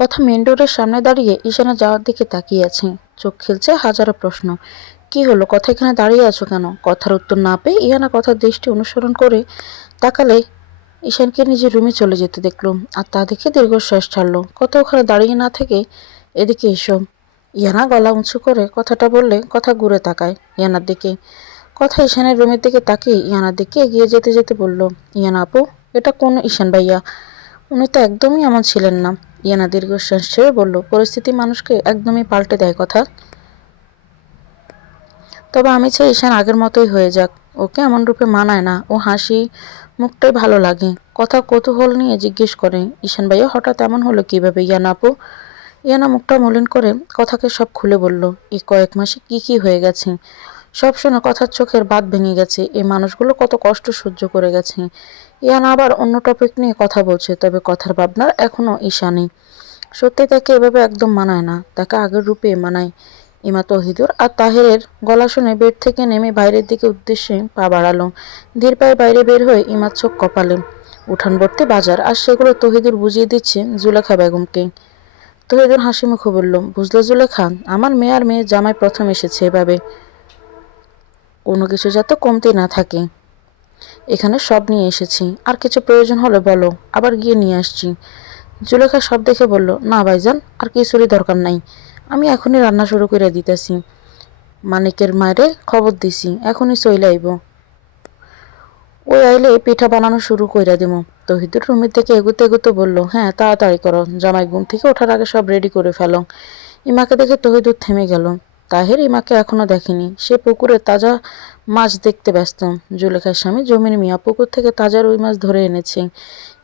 কথা মেন ডোরের সামনে দাঁড়িয়ে ঈশানা যাওয়ার দিকে তাকিয়ে আছে। চোখ খেলছে হাজারো প্রশ্ন। কি হলো, কথা এখানে দাঁড়িয়ে আছো কেন? কথার উত্তর না পেয়ে ইয়ানা কথার দৃষ্টি অনুসরণ করে তাকালে ঈশানকে নিজের রুমে চলে যেতে দেখলো। আর তা দেখে দীর্ঘশ্বাস ছাড়লো। কথা ওখানে দাঁড়িয়ে না থেকে এদিকে এসো। ইয়ানা গলা উঁচু করে কথাটা বললে কথা ঘুরে তাকায় ইয়ানার দিকে। কথা ঈশানের রুমের দিকে তাকিয়ে ইয়ানার দিকে এগিয়ে যেতে যেতে বলল, ইয়ানা আপু, এটা কোন ঈশান ভাইয়া? উনি তো একদমই এমন ছিলেন না। ইয়ানা দীর্ঘশ্বাস ছেড়ে বলল, পরিস্থিতি মানুষকে একদমই পাল্টে দেয় কথা। তবে আমি চাই ঈশান আগের মতোই হয়ে যাক। ওকে এমন রূপে মানায় না। ও হাসি মুখটাই ভালো লাগে। কথা কৌতূহল নিয়ে জিজ্ঞেস করে, ঈশান ভাইয়া হঠাৎ এমন হলো কিভাবে ইয়ানা আপু? ইয়ানা মুখটা মলিন করে কথাকে সব খুলে বলল, এই কয়েক মাসে কি কি হয়ে গেছে সব শুনে কথার চোখের বাঁধ ভেঙে গেছে। এই মানুষগুলো কত কষ্ট সহ্য করে গেছে। ইয়ানা আবার অন্য টপিক নিয়ে কথা বলছে, তবে কথার ভাবনার এখনো ঈশানই। সত্যি তাকে এভাবে একদম মানায় না। তাকে আগের রূপে মানায়। ইমা তহিদুর আর তাহেরের গলা শুনে বেড থেকে নেমে বাইরের দিকে উদ্দেশ্যে পা বাড়ালো। ধীর পায়ে বাইরে বের হয়ে ইমার চোখ কপালে। উঠান ভর্তি বাজার, আর সেগুলো তহিদুর বুঝিয়ে দিচ্ছে জুলেখা বেগমকে। তহিদুর হাসি মুখে বলল, বুঝলো জুলেখা, আমার মেয়ে আর মেয়ের জামাই প্রথম এসেছে এভাবে। কোনো কিছু যাতে কমতি না থাকে। এখানে সব নিয়ে এসেছি, আর কিছু প্রয়োজন হলে বলো, আবার গিয়ে নিয়ে আসছি। জুলেখা সব দেখে বলল, না ভাইজান, আর কিছুরই দরকার নাই। আমি এখনই রান্না শুরু করে দিতেছি। মানিকের মায়েরে খবর দিছি, এখনই চইলে আইব। ওই আইলে পিঠা বানানো শুরু কইরা দিমু। তহিদুর রুমের থেকে এগুতে এগুতে বলল, হ্যাঁ তাড়াতাড়ি করো, জামাই ঘুম থেকে ওঠার আগে সব রেডি করে ফেলো। ইমাকে দেখে তহিদুর থেমে গেল। তাহের ইমাকে এখনো দেখেনি। সে পুকুরে তাজা মাছ দেখতে ব্যস্ত। জুলেখার স্বামী জমির মিয়া পুকুর থেকে তাজা রুই মাছ ধরে এনেছে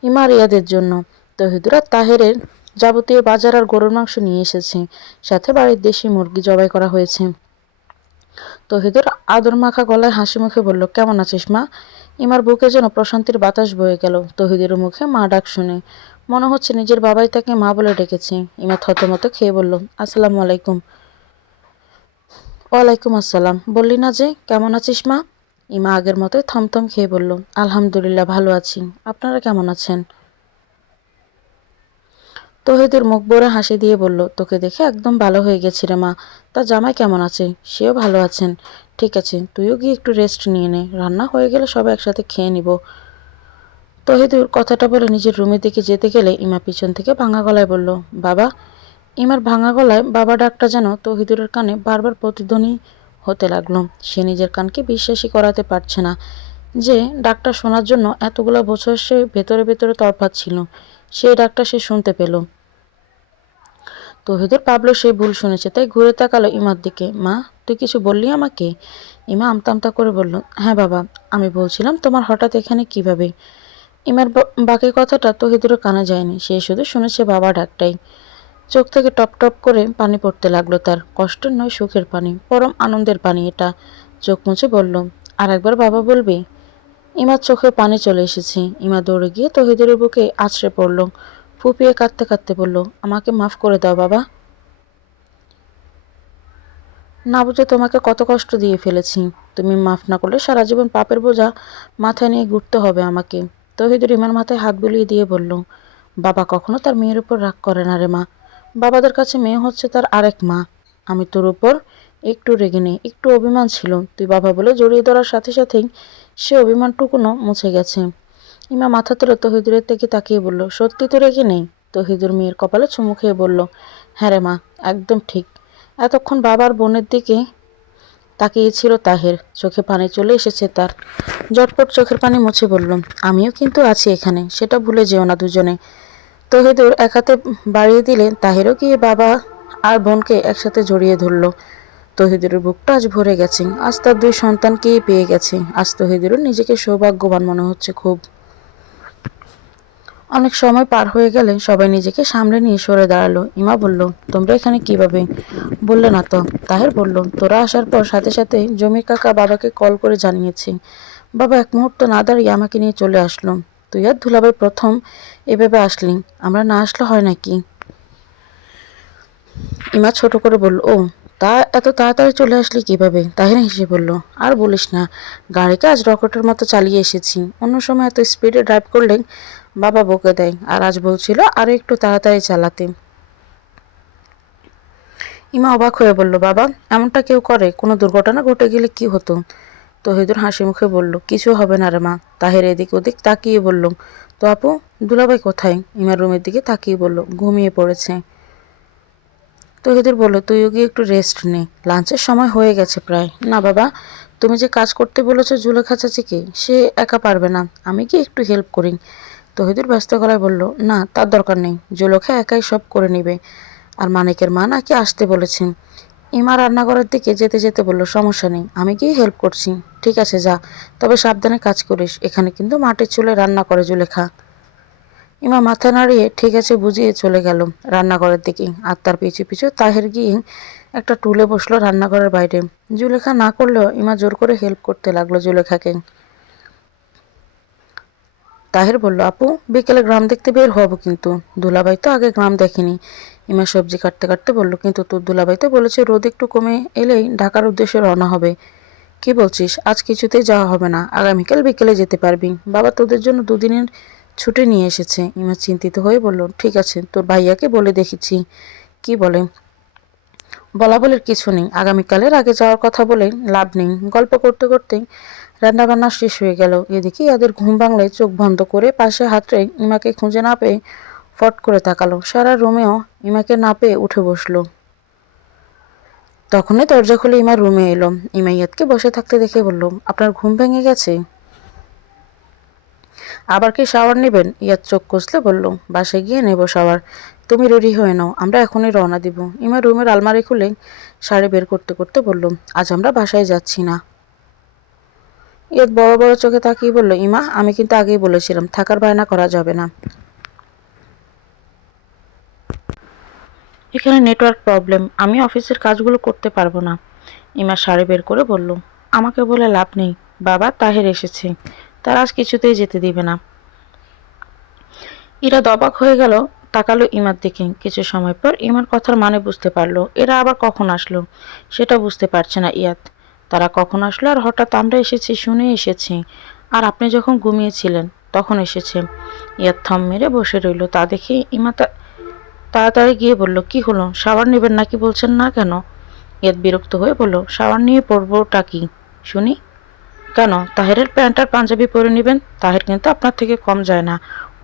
ইমা আর ইয়াদের জন্য। তহিদুর আর তাহেরের যাবতীয় বাজার আর গরুর মাংস নিয়ে এসেছে। সাথে বাড়ির দেশি মুরগি জবাই করা হয়েছে। তহিদুর আদর মাখা গলায় হাসি মুখে বলল, কেমন আছিস মা? ইমার বুকে যেন প্রশান্তির বাতাস বয়ে গেল তহিদের মুখে মা ডাক শুনে। মনে হচ্ছে নিজের বাবাই তাকে মা বলে ডেকেছে। ইমা থতমত খেয়ে বলল, আসসালামু আলাইকুম। ওয়ালাইকুম আসসালাম। বললি না যে কেমন আছিস মা? ইমা আগের মতোই থমথম খেয়ে বলল, আলহামদুলিল্লাহ ভালো আছি। আপনারা কেমন আছেন? তহিদের মুখ ভরে হাসি দিয়ে বলল, তোকে দেখে একদম ভালো হয়ে গেছি রে মা। তা জামাই কেমন আছে? সেও ভালো আছেন। ঠিক আছে, তুইও গিয়ে একটু রেস্ট নিয়ে নে, রান্না হয়ে গেলে সবাই একসাথে খেয়ে নিব। তহিদুর কথাটা বলে নিজের রুমের দিকে যেতে গেলে ইমা পিছন থেকে ভাঙা গলায় বলল, বাবা। ইমার ভাঙা গলায় বাবা ডাকটা যেন তহিদুরের কানে বারবার প্রতিধ্বনি হতে লাগলো। সে নিজের কানকে বিশ্বাসই করাতে পারছে না যে ডাকটা শোনার জন্য এতগুলো বছর সে ভেতরে ভেতরে তড়পাচ্ছিল। সেই ডাকটা সে শুনতে পেল। তহিদুর ভাবল সে ভুল শুনেছে, তাই ঘুরে তাকালো ইমার দিকে। মা, তুই কিছু বললি আমাকে? ইমা আমতা আমতা করে বলল, হ্যাঁ বাবা, আমি বলছিলাম তোমার হঠাৎ এখানে কিভাবে। ইমার বাকি কথাটা তহিদুরের কানে যায়নি। সে শুধু শুনেছে বাবা ডাকটাই। চোখ থেকে টপ টপ করে পানি পড়তে লাগলো তার। কষ্টের নয়, সুখের পানি, পরম আনন্দের পানি এটা। চোখ মুছে বলল, আর একবার বাবা বলবি? ইমার চোখে পানি চলে এসেছে। ইমা দৌড়ে গিয়ে তহিদুরের বুকে আছড়ে পড়ল। ফুপিয়ে কাঁদতে কাঁদতে বলল, আমাকে মাফ করে দাও বাবা। না বুঝে তোমাকে কত কষ্ট দিয়ে ফেলেছি। তুমি মাফ না করলে সারা জীবন পাপের বোঝা মাথায় নিয়ে ঘুরতে হবে আমাকে। তহিদুর ইমার মাথায় হাত বুলিয়ে দিয়ে বলল, বাবা কখনো তার মেয়ের উপর রাগ করে না রে মা। বাবাদের কাছে মেয়ে হচ্ছে তার আরেক মা। আমি তোর উপর একটু রেগে নেই, একটু অভিমান ছিল। তুই বাবা বলে জড়িয়ে ধরার সাথে সাথেই সে অভিমানটুকুনো মুছে গেছে। ইমা মাথা তুলে তহিদুরের দিকে তাকিয়ে বলল, সত্যি তো রেগে নেই? তহিদুর মেয়ের কপালে চুমু খেয়ে বলল, হ্যাঁ রে মা, একদম ঠিক। এতক্ষণ বাবার বোনের দিকে তাকিয়েছিল তাহের। চোখে পানি চলে এসেছে তার। ঝটপট চোখের পানি মুছে বলল, আমিও কিন্তু আছি এখানে, সেটা ভুলে যেও না দুজনে। তহিদুর এক হাতে বাড়িয়ে দিলে তাহেরও গিয়ে বাবা আর বোনকে একসাথে জড়িয়ে ধরল। তহিদুরের বুকটা আজ ভরে গেছে। আজ তার দুই সন্তানকেই পেয়ে গেছে। আজ তহিদুরের নিজেকে সৌভাগ্যবান মনে হচ্ছে খুব। অনেক সময় পার হয়ে গেলে সবাই নিজেকে সামলে নিয়ে সরে দাঁড়ালো। ইমা বলল, তোমরা এখানে কিভাবে? বললে না তো। তাহের বলল, তোরা আসার পর সাথে সাথে জমির কাকা বাবাকে কল করে জানিয়েছে। বাবা এক মুহূর্ত না দাঁড়িয়ে আমাকে নিয়ে চলে আসলো। তুই আর দুলাভাই প্রথম এভাবে আসলি, আমরা না আসলে হয় নাকি? ইমা ছোট করে বলল, ও তা এত তাড়াতাড়ি চলে আসলি কিভাবে? তাহির হেসে বলল, আর বলিস না, গাড়িকে আজ রকেটের মতো চালিয়ে এসেছি। অন্য সময় এত স্পিডে ড্রাইভ করলে বাবা বকে দেয়, আর আজ বলছিল আরো একটু তাড়াতাড়ি চালাতে। ইমা অবাক হয়ে বলল, বাবা এমনটা কেউ করে? কোনো দুর্ঘটনা ঘটে গেলে কি হতো? তহিদুর হাসি মুখে বলল, কিছু হবে না রে মা। তাহের এদিক ওদিক তাকিয়ে বলল, তো আপু দুলাভাই কোথায়? ইমার রুমের দিকে তাকিয়ে বলল, ঘুমিয়ে পড়েছে। তহিদুর বলল, তুইও গিয়ে একটু রেস্ট নে, লাঞ্চের সময় হয়ে গেছে প্রায়। না বাবা, তুমি যে কাজ করতে বলেছ জুলেখা চাচিকে, সে একা পারবে না, আমি কি একটু হেল্প করি? তহিদুর ব্যস্ত গলায় বলল, না তার দরকার নেই, জুলেখা একাই সব করে নিবে। আর মানিকের মা নাকি আসতে বলেছেন। ইমা রান্নাঘরের দিকে যেতে যেতে বলল, সমস্যা নেই, আমি গিয়ে হেল্প করছি। ঠিক আছে যা, তবে সাবধানে কাজ করিস, এখানে কিন্তু মাটির চুলে রান্না করে জুলেখা। ইমা মাথা নাড়িয়ে ঠিক আছে বুঝিয়ে চলে গেল রান্নাঘরের দিকে। আর তার পিছু পিছু তাহের গিয়ে একটা টুলে বসলো রান্নাঘরের বাইরে। জুলেখা না করলেও ইমা জোর করে হেল্প করতে লাগলো জুলেখাকে। তাহের বলল, আপু বিকেলে গ্রাম দেখতে বের হব কিন্তু। দুলাভাই তো আগে গ্রাম দেখেনি। ইমা সবজি কাটতে কাটতে বলল, কিন্তু তোর দুলাভাই তো বলেছে রোদ একটু কমে এলেই ঢাকার উদ্দেশ্যে রওনা হবে। কি বলছিস? আজ কিছুতেই যাওয়া হবে না, আগামীকাল বিকেলে যেতে পারবি। বাবা তোদের জন্য দুদিনের ছুটি নিয়ে এসেছে। ইমা চিন্তিত হয়ে বলল, ঠিক আছে, তোর ভাইয়াকে বলে দেখেছি। কি বলে? বলা বলের কিছু নেই, আগামীকালের আগে যাওয়ার কথা বলে লাভ নেই। গল্প করতে করতেই রান্নাবান্না শেষ হয়ে গেল। এদিকে ইয়াদের ঘুম ভাঙলে চোখ বন্ধ করে পাশে হাতড়ে ইমাকে খুঁজে না পেয়ে ফট করে তাকালো। সারা রুমেও ইমাকে না পেয়ে উঠে বসলো। তখনই দরজা খুলে ইমা রুমে এলো। ইমা ইয়াদকে বসে থাকতে দেখে বলল, আপনার ঘুম ভেঙে গেছে? আবার কি শাওয়ার নেবেন? ইয়াদ চোখ কষলে বলল, বাসায় গিয়ে নেব শাওয়ার। তুমি রেডি হয়ে নাও, আমরা এখনই রওনা দিব। ইমা রুমের আলমারি খুলে শাড়ি বের করতে করতে বলল, আজ আমরা বাসায় যাচ্ছি না। ইয়াদ বড় বড় চোখে তাকিয়ে বলল, ইমা আমি কিন্তু আগেই বলেছিলাম থাকার বায়না করা যাবে না। এখানে নেটওয়ার্ক প্রবলেম, আমি অফিসের কাজগুলো করতে পারবো না। ইমা শাড়ি বের করে বলল, আমাকে বলে লাভ নেই, বাবা তাহের এসেছে, তার আজ কিছুতেই যেতে দিবে না। ইরা অবাক হয়ে গেল, তাকালো ইমার দিকে। কিছু সময় পর ইমার কথার মানে বুঝতে পারলো। এরা আবার কখন আসলো সেটা বুঝতে পারছে না ইয়াদ। তারা কখন আসলো আর হঠাৎ আমরা এসেছি শুনে এসেছি, আর আপনি যখন ঘুমিয়েছিলেন তখন এসেছে। ইয়াদ থম মেরে বসে রইল। তা দেখে ইমা তাড়াতাড়ি গিয়ে বলল, কি হলো, শাওয়ার নেবেন নাকি বলছেন না কেন? ইয়াদ বিরক্ত হয়ে বলল, শাওয়ার নিয়ে পড়বোটা কি শুনি? কেন, তাহেরের প্যান্ট আর পাঞ্জাবি পরে নেবেন? তাহের কিন্তু আপনার থেকে কম যায় না,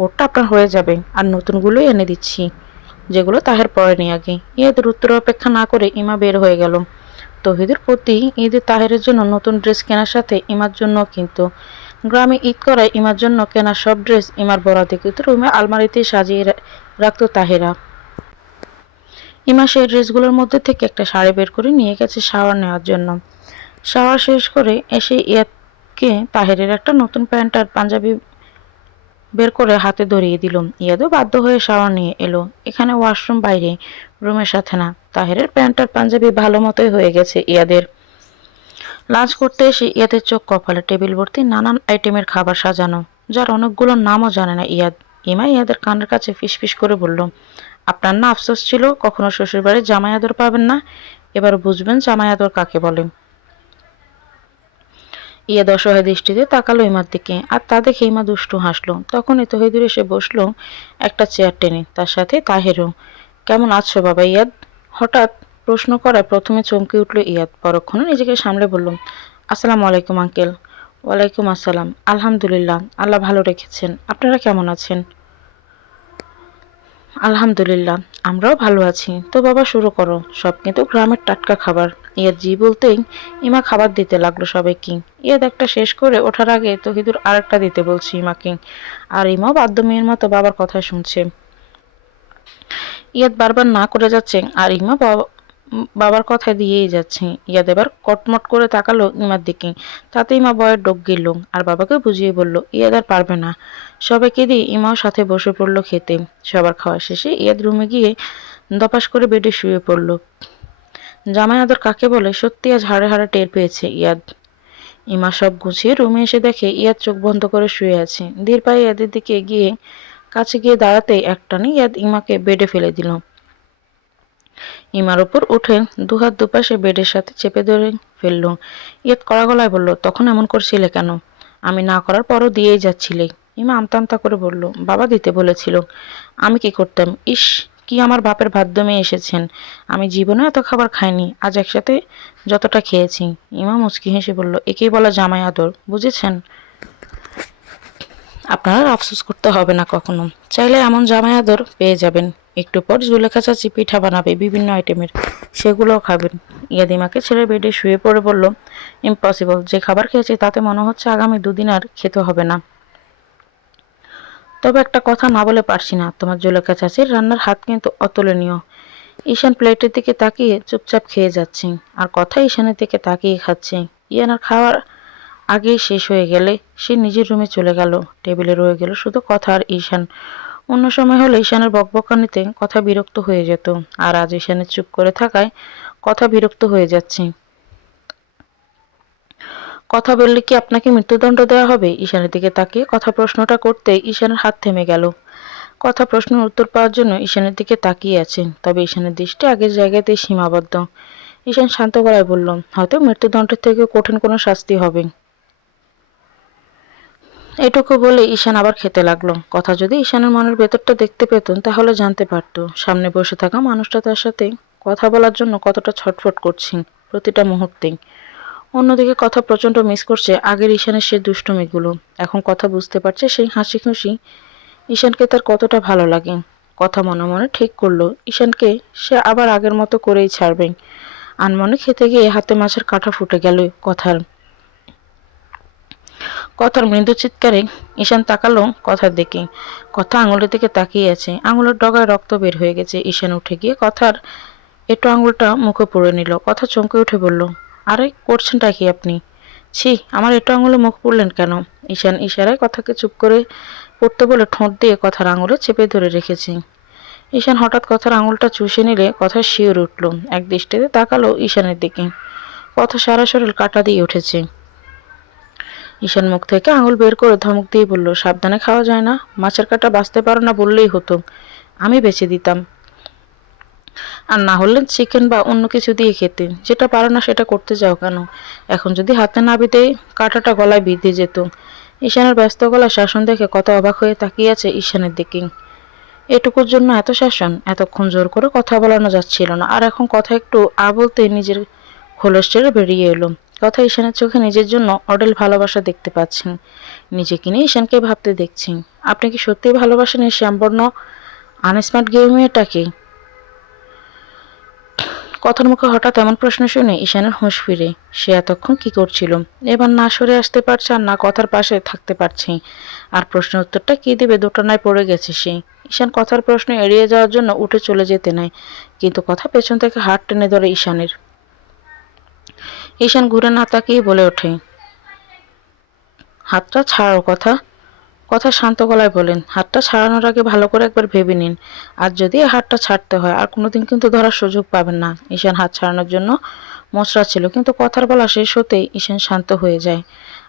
ওরটা আপনার হয়ে যাবে, আর নতুনগুলোই এনে দিচ্ছি, যেগুলো তাহের পরেনি আগে। ঈদের উত্তর অপেক্ষা না করে ইমা বের হয়ে গেল। তহিদের প্রতি ঈদে তাহেরের জন্য নতুন ড্রেস কেনার সাথে ইমার জন্য কিন্তু গ্রামে ঈদ করায় ইমার জন্য কেনা সব ড্রেস ইমার বরাদ্দকৃত রুমে আলমারিতে সাজিয়ে রাখতো তাহেরা। ইমা সেই ড্রেসগুলোর মধ্যে থেকে একটা শাড়ি বের করে নিয়ে গেছে শাওয়ার নেওয়ার জন্য। শাওয়ার শেষ করে এসে ইয়াদকে তাহেরের একটা নতুন প্যান্ট আর পাঞ্জাবি বের করে হাতে ধরিয়ে দিল। ইয়াদও বাধ্য হয়ে শাওয়ার নিয়ে এলো। এখানে ওয়াশরুম বাইরে, রুমের সাথে না। তাহেরের প্যান্ট আর পাঞ্জাবি ভালো মতোই হয়ে গেছে ইয়াদের। লাঞ্চ করতে এসে ইয়াদের চোখ কপালে, টেবিল ভর্তি নানান আইটেমের খাবার সাজানো, যার অনেকগুলোর নামও জানে না ইয়াদ। ইমা ইয়াদের কানের কাছে ফিসফিস করে বলল, আপনার না আফসোস ছিল কখনো শ্বশুরবাড়ির জামাই আদর পাবেন না? এবার বুঝবেন জামাই আদর কাকে বলে। ইয়াদ অসহায় দৃষ্টিতে তাকালো ইমার দিকে, আর তা দেখে ইমা দুষ্টু হাসলো। তখনই তহিদুর এসে বসলো একটা চেয়ার টেনে, তার সাথে তাহেরও। কেমন আছো বাবা ইয়াদ? হঠাৎ প্রশ্ন করায় প্রথমে চমকে উঠল ইয়াদ, পরক্ষণে নিজেকে সামলে বলল, আসসালামু আলাইকুম আঙ্কেল। ওয়ালাইকুম আসসালাম। আলহামদুলিল্লাহ, আল্লাহ ভালো রেখেছেন, আপনারা কেমন আছেন? আলহামদুলিল্লাহ, আমরাও ভালো আছি। তো বাবা শুরু করো, সব কিন্তু গ্রামের টাটকা খাবার। ইয়াদ জি বলতেই ইমা খাবার দিতে লাগলো সবাইকে। ইয়াদ একটা শেষ করে ওঠার আগে তহিদুর আরেকটা দিতে বলছি ইমাকে, আর ইমাও বাধ্য মেয়ের মতো বাবার কথা শুনছে। ইয়াদ বারবার না করে যাচ্ছে, আর ইমা বাবার কথা দিয়েই যাচ্ছে। ইয়াদ এবার কটমট করে তাকালো ইমার দিকে, তাতে ইমা ভয়ের ডোক গিলল, আর বাবাকে বুঝিয়ে বলল ইয়াদ আর পারবে না। সবাইকে দিয়ে ইমাও সাথে বসে পড়লো খেতে। সবার খাওয়া শেষে ইয়াদ রুমে গিয়ে দপাস করে বেডে শুয়ে পড়ল। জামাই আদর কাকে বলে সত্যি আজ হাড়ে হাড়ে টের পেয়েছে ইয়াদ। ইমা সব গুছিয়ে রুমে এসে দেখে ইয়াদ চোখ বন্ধ করে শুয়ে আছে। ধীর পায়ে ইয়াদের দিকে এগিয়ে কাছে গিয়ে দাঁড়াতেই একটানে ইয়াদ ইমাকে বেডে ফেলে দিল। ইমার উপর উঠে দুহাত দুপাশে বেডের সাথে চেপে ধরে ফেলল। ইয়াদ কড়া গলায় বলল, তখন এমন করছিলে কেন? আমি না করার পরও দিয়েই যাচ্ছিলে। ইমা আমতা আমতা করে বলল, বাবা দিতে বলেছিল, আমি কি করতাম? ইস, কি আমার বাপের ভাদ্যমে এসেছেন, আমি জীবনে এত খাবার খাইনি, আজ একসাথে যতটা খেয়েছি। ইমা মুচকি হেসে বলল, একেই বলা জামাই আদর, বুঝেছেন? আপনার আর আফসোস করতে হবে না কখনো, চাইলে এমন জামাই আদর পেয়ে যাবেন। একটু পর জুলেখা চাচি পিঠা বানাবে বিভিন্ন আইটেমের, সেগুলোও খাবেন। ইয়াদিমাকে ছেড়ে বেডে শুয়ে পড়ে বলল, ইম্পসিবল, যে খাবার খেয়েছি তাতে মনে হচ্ছে আগামী দুদিন আর খেতে হবে না। তবে একটা কথা না বলে পারছি না, তোমার জুলেখা চাচির রান্নার হাত কিন্তু অতুলনীয়। ঈশান প্লেটের দিকে তাকিয়ে চুপচাপ খেয়ে যাচ্ছে, আর কথা ঈশানের দিকে তাকিয়ে খাচ্ছে। ইয়ানার খাওয়ার আগেই শেষ হয়ে গেলে সে নিজের রুমে চলে গেল। টেবিলে রয়ে গেল শুধু কথা আর ঈশান। অন্য সময় হলে ঈশানের বকবকানিতে কথা বিরক্ত হয়ে যেত, আর আজ ঈশানের চুপ করে থাকায় কথা বিরক্ত হয়ে যাচ্ছে। কথা বললে কি আপনাকে মৃত্যুদণ্ড দেওয়া হবে? ঈশানের দিকে তাকিয়ে কথা প্রশ্নটা করতে ঈশানের হাত থেমে গেল। কথা প্রশ্নের উত্তর পাওয়ার জন্য ঈশানের দিকে তাকিয়ে আছেন, তবে ঈশানের দৃষ্টি আগের জায়গাতেই সীমাবদ্ধ। ঈশান শান্ত গলায় বলল, হয়তো মৃত্যুদণ্ডের থেকে কঠিন কোনো শাস্তি হবে। এটুকু বলে ঈশান আবার খেতে লাগলো। কথা যদি ঈশানের মনের ভেতরটা দেখতে পেতেন তাহলে জানতে পারত সামনে বসে থাকা মানুষটা তার সাথে কথা বলার জন্য কতটা ছটফট করছেন প্রতিটা মুহূর্তেই। অন্যদিকে কথা প্রচণ্ড মিস করছে আগের ঈশানের সে দুষ্টুমিগুলো। এখন কথা বুঝতে পারছে সেই হাসি খুশি ঈশানকে তার কতটা ভালো লাগে। কথা মনে মনে ঠিক করলো ঈশানকে সে আবার আগের মতো করেই ছাড়বে। আনমনে খেতে গিয়ে হাতে মাছের কাঁটা ফুটে গেল কথার। কথার মৃদু চিৎকারে ঈশান তাকালো কথার দিকে। কথা আঙুলের দিকে তাকিয়ে আছে, আঙুলের ডগায় রক্ত বের হয়ে গেছে। ঈশান উঠে গিয়ে কথার একটু আঙুলটা মুখে পুড়ে নিল। কথা চমকে উঠে বলল, আরে করছেনটা কি আপনি? ছি, আমার একটু আঙুলে মুখ পুড়লেন কেন? ঈশান ইশারায় কথাকে চুপ করে পড়তে বলে ঠোঁট দিয়ে কথার আঙুলে চেপে ধরে রেখেছে। ঈশান হঠাৎ কথার আঙুলটা চুষে নিলে কথা শিউরে উঠল। এক দৃষ্টিতে তাকালো ঈশানের দিকে। কথা সারা শরীর কাটা দিয়ে উঠেছে। ঈশান মুখ থেকে আঙুল বের করে ধমক দিয়ে বলল, সাবধানে খাওয়া যায় না? মাছের কাঁটা বাঁচতে পারো না বললেই হতো, আমি বেছে দিতাম। আর না হলে চিকেন বা অন্য কিছু দিয়ে খেতে। যেটা পারো না সেটা করতে যাও কেন? এখন যদি হাতে না বিঁধে কাঁটাটা গলায় বিঁধে যেত। ঈশানের ব্যস্ত গলায় শাসন দেখে কত অবাক হয়ে তাকিয়ে আছে ঈশানের দিকে। এটুকুর জন্য এত শাসন? এতক্ষণ জোর করে কথা বলানো যাচ্ছিল না, আর এখন কথা একটু বলতে নিজের খোলস ছেড়ে বেরিয়ে এলো। কথা ঈশানের চোখে নিজের জন্য অডেল ভালোবাসা দেখতে পাচ্ছেন। নিজেকে নিয়ে ঈশানকে ভাবতে দেখছেন। আপনি কি সত্যিই ভালোবাসেন এই শ্যামবর্ণ আনস্মার্ট গেম মেয়েটাকে? কথার মুখে হঠাৎ এমন প্রশ্ন শুনে ঈশানের হুঁশ ফিরে। সে এতক্ষণ কি করছিল? এবার না সরে আসতে পারছে আর না কথার পাশে থাকতে পারছে। আর প্রশ্নের উত্তরটা কি দেবে দোটানায় পড়ে গেছে সে। ঈশান কথার প্রশ্ন এড়িয়ে যাওয়ার জন্য উঠে চলে যেতে নেয়, কিন্তু কথা পেছন থেকে হাত টেনে ধরে ঈশানের। ঈশান ঘুরে না তাকিয়ে বলে ওঠে, হাতটা ছাড়ো কথা। কথা শান্ত গলায় বলেন, হাতটা ছাড়ানোর আগে ভালো করে একবার ভেবে নিন। আর যদি এই হাতটা ছাড়তে হয় আর কোনোদিন কিন্তু ধরার সুযোগ পাবেন না। ঈশান হাত ছাড়ানোর জন্য মচড়া ছিল, কিন্তু কথার বলা শেষ হতেই ঈশান শান্ত হয়ে যায়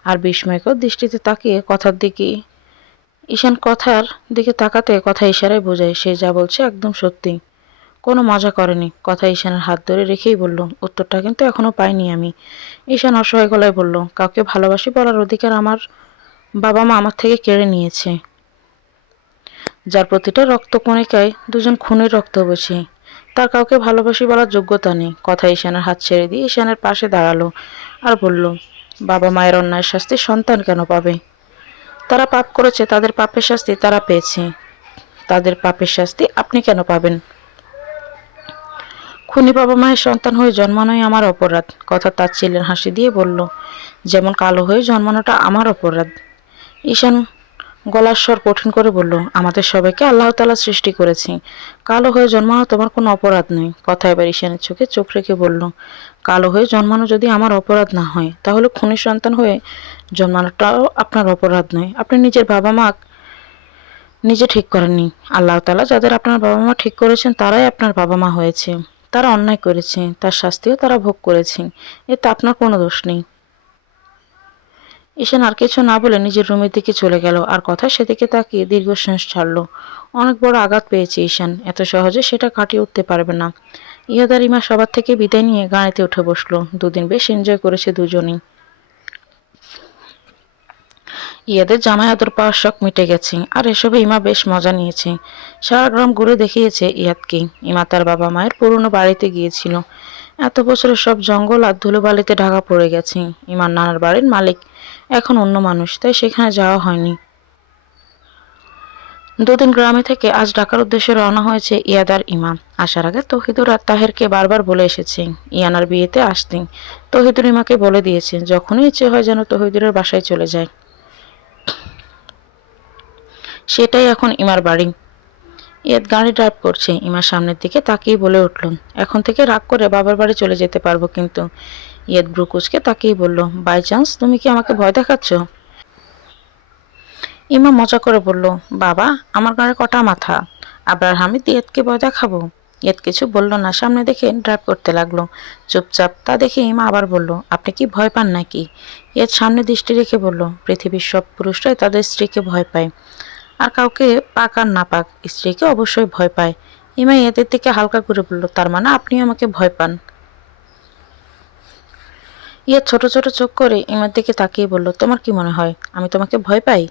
আর বিস্ময়কর দৃষ্টিতে তাকিয়ে কথার দিকে। ঈশান কথার দিকে তাকাতে কথা ইশারায় বোঝায় সে যা বলছে একদম সত্যি, কোনো মজা করেনি। কথা ঈশানের হাত ধরে রেখেই বলল, উত্তরটা কিন্তু এখনো পাইনি আমি। ঈশান অসহায় গলায় বলল, কাউকে ভালোবাসি বলার অধিকার আমার বাবা মা আমার থেকে কেড়ে নিয়েছে। যার প্রতিটা রক্তকণিকায় দুজন খুনের রক্ত বসে, তার কাউকে ভালোবাসি বলার যোগ্যতা নেই। কথা ঈশানের হাত ছেড়ে দিয়ে ঈশানের পাশে দাঁড়ালো আর বলল, বাবা মায়ের অন্যায়ের শাস্তি সন্তান কেন পাবে? তারা পাপ করেছে, তাদের পাপের শাস্তি তারা পেয়েছে। তাদের পাপের শাস্তি আপনি কেন পাবেন? খুনি বাবা মায়ের সন্তান হয়ে জন্মানোই আমার অপরাধ। কথা তাচ্ছিল্যের হাসি দিয়ে বলল, যেমন কালো হয়ে জন্মানোটা আমার অপরাধ। ঈশান গলার স্বর কঠিন করে বলল, আমাদের সবাইকে আল্লাহ তাআলা সৃষ্টি করেছি, কালো হয়ে জন্মানো তোমার কোনো অপরাধ নয়। কথা এবার ঈশানের চোখে চোখ রেখে বলল, কালো হয়ে জন্মানো যদি আমার অপরাধ না হয় তাহলে খুনির সন্তান হয়ে জন্মানোটাও আপনার অপরাধ নয়। আপনি নিজের বাবা মা নিজে ঠিক করেননি, আল্লাহ তাআলা যাদের আপনার বাবা মা ঠিক করেছেন তারাই আপনার বাবা মা হয়েছে। তারা অন্যায় করেছে, তার শাস্তিও তারা ভোগ করেছে, এতে আপনার কোনো দোষ নেই। ঈশান আর কিছু না বলে নিজের রুমের দিকে চলে গেল, আর কথা সেদিকে তাকিয়ে দীর্ঘশ্বাস ছাড়ল। অনেক বড় আঘাত পেয়েছে ঈশান, এত সহজে সেটা কাটিয়ে উঠতে পারবে না। ইহাদার ইমা সবার থেকে বিদায় নিয়ে গাড়িতে উঠে বসলো। দুদিন বেশ এনজয় করেছে দুজনেই। ইয়াদের জামাই আদর পাওয়ার শখ মিটে গেছে, আর এসবে ইমা বেশ মজা নিয়েছে। সারা গ্রাম ঘুরে দেখিয়েছে ইয়াদকে। ইমা তার বাবা মায়ের পুরনো বাড়িতে গিয়েছিল। এত বছরের সব জঙ্গল আর ধুলোবালিতে ঢাকা পড়ে গেছে। ইমার নানার বাড়ির মালিক এখন অন্য মানুষ, তাই সেখানে যাওয়া হয়নি। দুদিন গ্রামে থেকে আজ ঢাকার উদ্দেশ্যে রওনা হয়েছে ইয়াদ আর ইমা। আসার আগে তহিদুর আর তাহেরকে বারবার বলে এসেছে ইয়ানার বিয়েতে আসতে। তহিদুর ইমাকে বলে দিয়েছে যখনই ইচ্ছে হয় যেন তহিদুরের বাসায় চলে যায়। সেটাই এখন ইমার বাড়ি। ইয়াদ গাড়ি ড্রাইভ করছে। ইমার সামনের দিকে তাকিয়ে বলে উঠল, এখন থেকে রাগ করে বাবার বাড়ি চলে যেতে পারবো কিন্তু। ইয়াদ ব্রুকুচকে তাকিয়ে বলল, বাই চান্স তুমি কি আমাকে ভয় দেখাচ্ছ? ইমা মজা করে বলল, বাবা আমার গাড়ি কটা মাথা, আবার আমি ইয়াদকে ভয় দেখাবো? ইয়াদ কিছু বলল না, সামনে দেখে ড্রাইভ করতে লাগলো চুপচাপ। তা দেখে ইমা আবার বলল, আপনি কি ভয় পান নাকি? ইয়াদ সামনে দৃষ্টি রেখে বলল, পৃথিবীর সব পুরুষরাই তাদের স্ত্রীকে ভয় পায়, আর কাউকে পাক আর না পাক স্ত্রীকে অবশ্যই ভয় পায়। ইমা ইয়াদের দিকে হালকা করে বলল, তার মানে আপনিও আমাকে ভয় পান? ইয়াদ ছোট ছোট চোখ করে ইমার দিকে তাকিয়ে বলল, তোমার কি মনে হয় আমি তোমাকে ভয় পাই?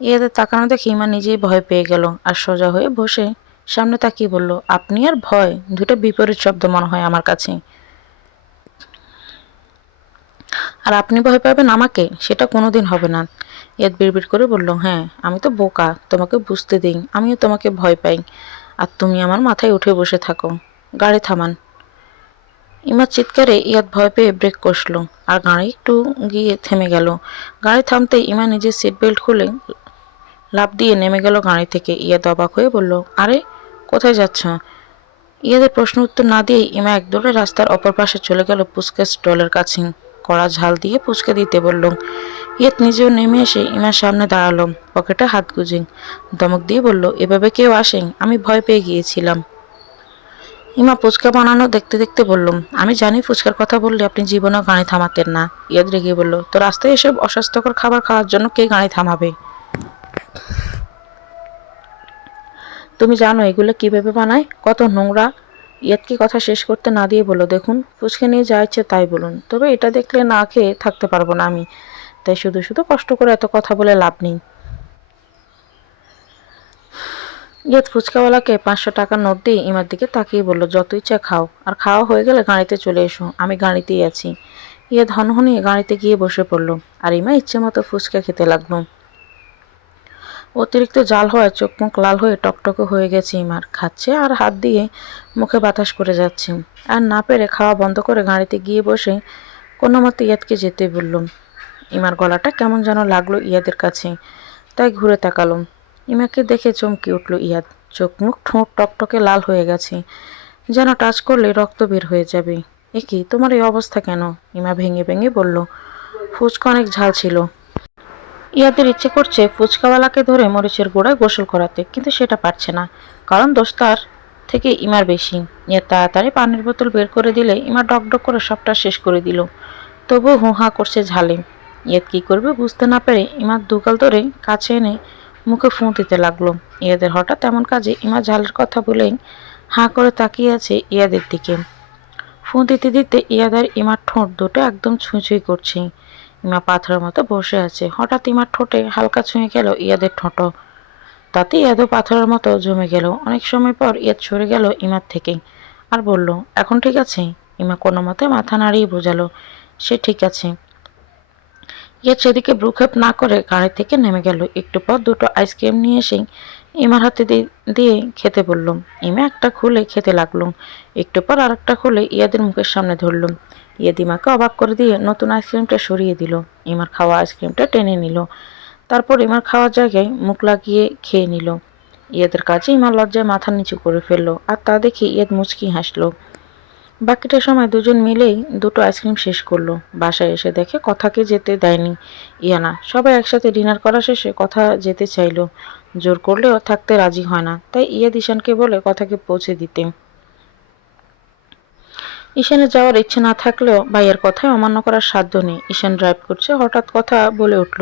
ইয়াদের তাকানো দেখে ইমা নিজেই ভয় পেয়ে গেল, আর সোজা হয়ে বসে সামনে তাকিয়ে বলল, আপনি আর ভয় দুটো বিপরীত শব্দ মনে হয় আমার কাছে। আর আপনি ভয় পাবেন আমাকে, সেটা কোনোদিন হবে না। ইয়াদ বিড়বিড় করে বলল, হ্যাঁ আমি তো বোকা, তোমাকে বুঝতে দিন আমিও তোমাকে ভয় পাই, আর তুমি আমার মাথায় উঠে বসে থাকো। গাড়ি থামান। ইমার চিৎকারে ইয়াদ ভয় পেয়ে ব্রেক কষল, আর গাড়ি একটু গিয়ে থেমে গেল। গাড়ি থামতেই ইমা নিজের সিট বেল্ট খুলে লাফ দিয়ে নেমে গেল গাড়ি থেকে। ইয়াদ অবাক হয়ে বলল, আরে কোথায় যাচ্ছ? ইয়াদের প্রশ্ন উত্তর না দিয়েই ইমা একদৌড়ে রাস্তার অপর পাশে চলে গেল পুচকা স্টলের কাছে। কড়া ঝাল দিয়ে পুচকা দিতে বলল। ইয়াদ নিজেও নেমে এসে ইমার সামনে দাঁড়ালো, পকেটে হাত গুজে ধমক দিয়ে বলল, এভাবে কেউ আসেন? আমি ভয় পেয়ে গিয়েছিলাম। ইমা ফুচকা বানানো দেখতে দেখতে বলল, আমি জানি ফুচকার কথা বললে আপনি জীবনেও গাড়ি থামাতেন না। ইয়াদ রেগে বলল, তো রাস্তায় এসব অস্বাস্থ্যকর খাবার খাওয়ার জন্য কে গাড়ি থামাবে? তুমি জানো এগুলো কিভাবে বানায়, কত নোংরা? ইয়াদকে কথা শেষ করতে না দিয়ে বলল, দেখুন ফুচকা নিয়ে যা ইচ্ছে তাই বলুন, তবে এটা দেখলে না খেয়ে থাকতে পারবো না আমি, তাই শুধু শুধু কষ্ট করে এত কথা বলে লাভ নেই। ইয়াদ ফুচকাওয়ালাকে 500 টাকার নোট দিয়ে ইমার দিকে তাকিয়ে বলল, যত ইচ্ছা খাও, আর খাওয়া হয়ে গেলে গাড়িতে চলে এসো, আমি গাড়িতেই আছি। ইয়াদ হনহনিয়ে গাড়িতে গিয়ে বসে পড়ল, আর ইমা ইচ্ছে মতো ফুচকা খেতে লাগলো। অতিরিক্ত জাল হওয়ায় চোখ মুখ লাল হয়ে টকটকে হয়ে গেছে ইমার। খাচ্ছে আর হাত দিয়ে মুখে বাতাস করে যাচ্ছে। আর না পেরে খাওয়া বন্ধ করে গাড়িতে গিয়ে বসে কোনো মতে ইয়াদকে যেতে বললুম। ইমার গলাটা কেমন যেন লাগলো ইয়াদের কাছে, তাই ঘুরে তাকালো। ইমাকে দেখে চমকে উঠল ইয়াদ। চোখ মুখ ঠোঁট টকটকে লাল হয়ে গেছে, যেন টাচ করলে রক্ত বের হয়ে যাবে। এ কি, তোমার এই অবস্থা কেন? ইমা ভেঙে ভেঙে বলল, ফুচকা অনেক ঝাল ছিল। ইয়াদের ইচ্ছে করছে ফুচকাওয়ালাকে ধরে মরিচের গুঁড়ায় গোসল করাতে, কিন্তু সেটা পারছে না, কারণ দোষ তার থেকে ইমার বেশি। ইয়াদ তাড়াতাড়ি পানির বোতল বের করে দিলে ইমা ডকডক করে সবটা শেষ করে দিল, তবুও হুঁ করছে ঝালে। ইয়াদ কী করবে বুঝতে না পেরে ইমার দুগাল ধরে কাছে এনে মুখে ফুঁ দিতে লাগলো। ইয়াদের হঠাৎ এমন কাজে ইমা ঝালের কথা বলেই হাঁ করে তাকিয়ে আছে ইয়াদের দিকে। ফুঁ দিতে দিতে ইয়াদ আর ইমার ঠোঁট দুটো একদম ছুঁই করছে। ইমা পাথরের মতো বসে আছে। হঠাৎ ইমার ঠোঁটে হালকা ছুঁয়ে গেল ইয়াদের ঠোঁটও, তাতে ইয়াদও পাথরের মতো জমে গেল। অনেক সময় পর ইয়াদ সরে গেল ইমার থেকে, আর বলল, এখন ঠিক আছে? ইমা কোনো মতে মাথা নাড়িয়ে বোঝালো সে ঠিক আছে। ইয়াদ সেদিকে ভ্রুক্ষেপ না করে গাড়ি থেকে নেমে গেল। একটু পর দুটো আইসক্রিম নিয়ে এসেই ইমার হাতে দিয়ে খেতে বললুম। ইমা একটা খুলে খেতে লাগলো। একটু পর আর একটা খুলে ইয়াদের মুখের সামনে ধরলুম। ইয়াদ ইমাকে অবাক করে দিয়ে নতুন আইসক্রিমটা সরিয়ে দিল। ইমার খাওয়া আইসক্রিমটা টেনে নিল, তারপর ইমার খাওয়ার জায়গায় মুখ লাগিয়ে খেয়ে নিল। ইয়াদের কাছে ইমা লজ্জায় মাথা নিচু করে ফেললো, আর তা দেখে ইয়াদ মুচকি হাসলো। বাকিটা সময় দুজন মিলেই দুটো আইসক্রিম শেষ করলো। বাসায় এসে দেখে কথাকে যেতে দেয়নি ইয়ানা। সবাই একসাথে ডিনার করা শেষে কথা যেতে চাইলো, জোর করলেও থাকতে রাজি হয় না, তাই ইয়াদ ঈশানকে বলে কথাকে পৌঁছে দিতে। ঈশানের যাওয়ার ইচ্ছে না থাকলেও ভাইয়ের কথায় অমান্য করার সাধ্য নেই। ঈশান ড্রাইভ করছে, হঠাৎ কথা বলে উঠল,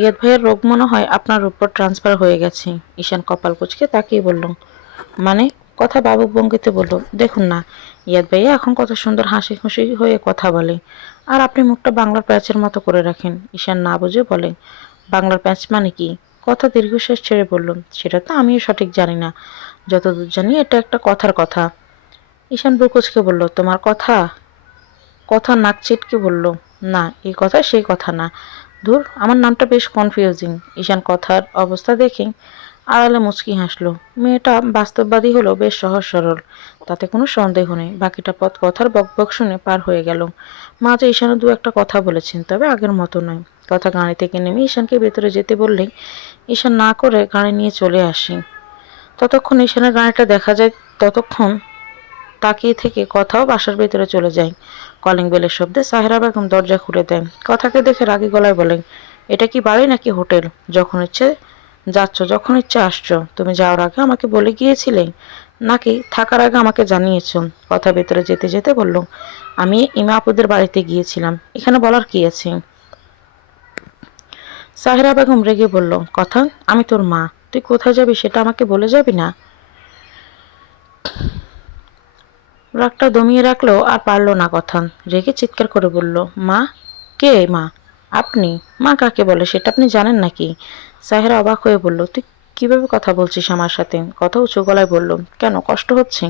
ইয়াদ ভাইয়ের রোগ মনে হয় আপনার উপর ট্রান্সফার হয়ে গেছে। ঈশান কপাল কুঁচকে তাকিয়ে বলল, মানে? কথা বাবুক ভঙ্গিতে বলল, দেখুন না ইয়াদ ভাইয়া এখন কত সুন্দর হাসি খুশি হয়ে কথা বলে, আর আপনি মুখটা বাংলার প্যাচের মতো করে রাখেন। ঈশান না বুঝে বলে, বাংলার প্যাঁচ মানে কি? কথা দীর্ঘশ্বাস ছেড়ে বলল, সেটা তো আমিও সঠিক জানি না। যতদূর জানি এটা একটা কথার কথা। ঈশান ব্রুকুচকে বলল, তোমার কথা? কথা নাক ছিটকে বলল, না, এই কথা সেই কথা না। ধুর, আমার নামটা বেশ কনফিউজিং। ঈশান কথার অবস্থা দেখে আড়ালে মুচকি হাসলো। মেয়েটা বাস্তববাদী হলো, বেশ সহজ সরল, তাতে কোনো সন্দেহ নেই। বাকিটা পথ কথার বকবক শুনে পার হয়ে গেল। মাঝে ঈশানও দু একটা কথা বলেছেন, তবে আগের মতো নয়। কথা গাড়ি থেকে নেমে ঈশানকে ভেতরে যেতে বললেই ঈশান না করে গাড়ি নিয়ে চলে আসি। ততক্ষণ ঈশানের গাড়িটা দেখা যায়, ততক্ষণ তাকিয়ে থেকে কথাও বাসার ভেতরে চলে যায়। কলিং বেলের শব্দে সাহেরা বেগম দরজা খুলে দেন। কথাকে দেখে রাগী গলায় বলেন, এটা কি বাড়ি নাকি হোটেল? যখন ইচ্ছে যাচ্ছ, যখন ইচ্ছে আসছো। তুমি যাওয়ার আগে আমাকে বলে গিয়েছিলে, নাকি থাকার আগে আমাকে জানিয়েছ? কথা ভেতরে যেতে যেতে বলল, আমি ইমা আপুদের বাড়িতে গিয়েছিলাম, এখানে বলার কি আছে? সাহেরা বেগম রেগে বলল, কথা, আমি তোর মা, তুই কোথায় যাবি সেটা আমাকে বলে যাবি না? রাগটা দমিয়ে রাখলো আর পারল না কথা। রেগে চিৎকার করে বলল, মা? কে মা? আপনি? মা কাকে বলে সেটা আপনি জানেন নাকি? সাহেরা অবাক হয়ে বলল, তুই কিভাবে কথা বলছিস আমার সাথে? কথা উঁচু গলায় বলল, কেন, কষ্ট হচ্ছে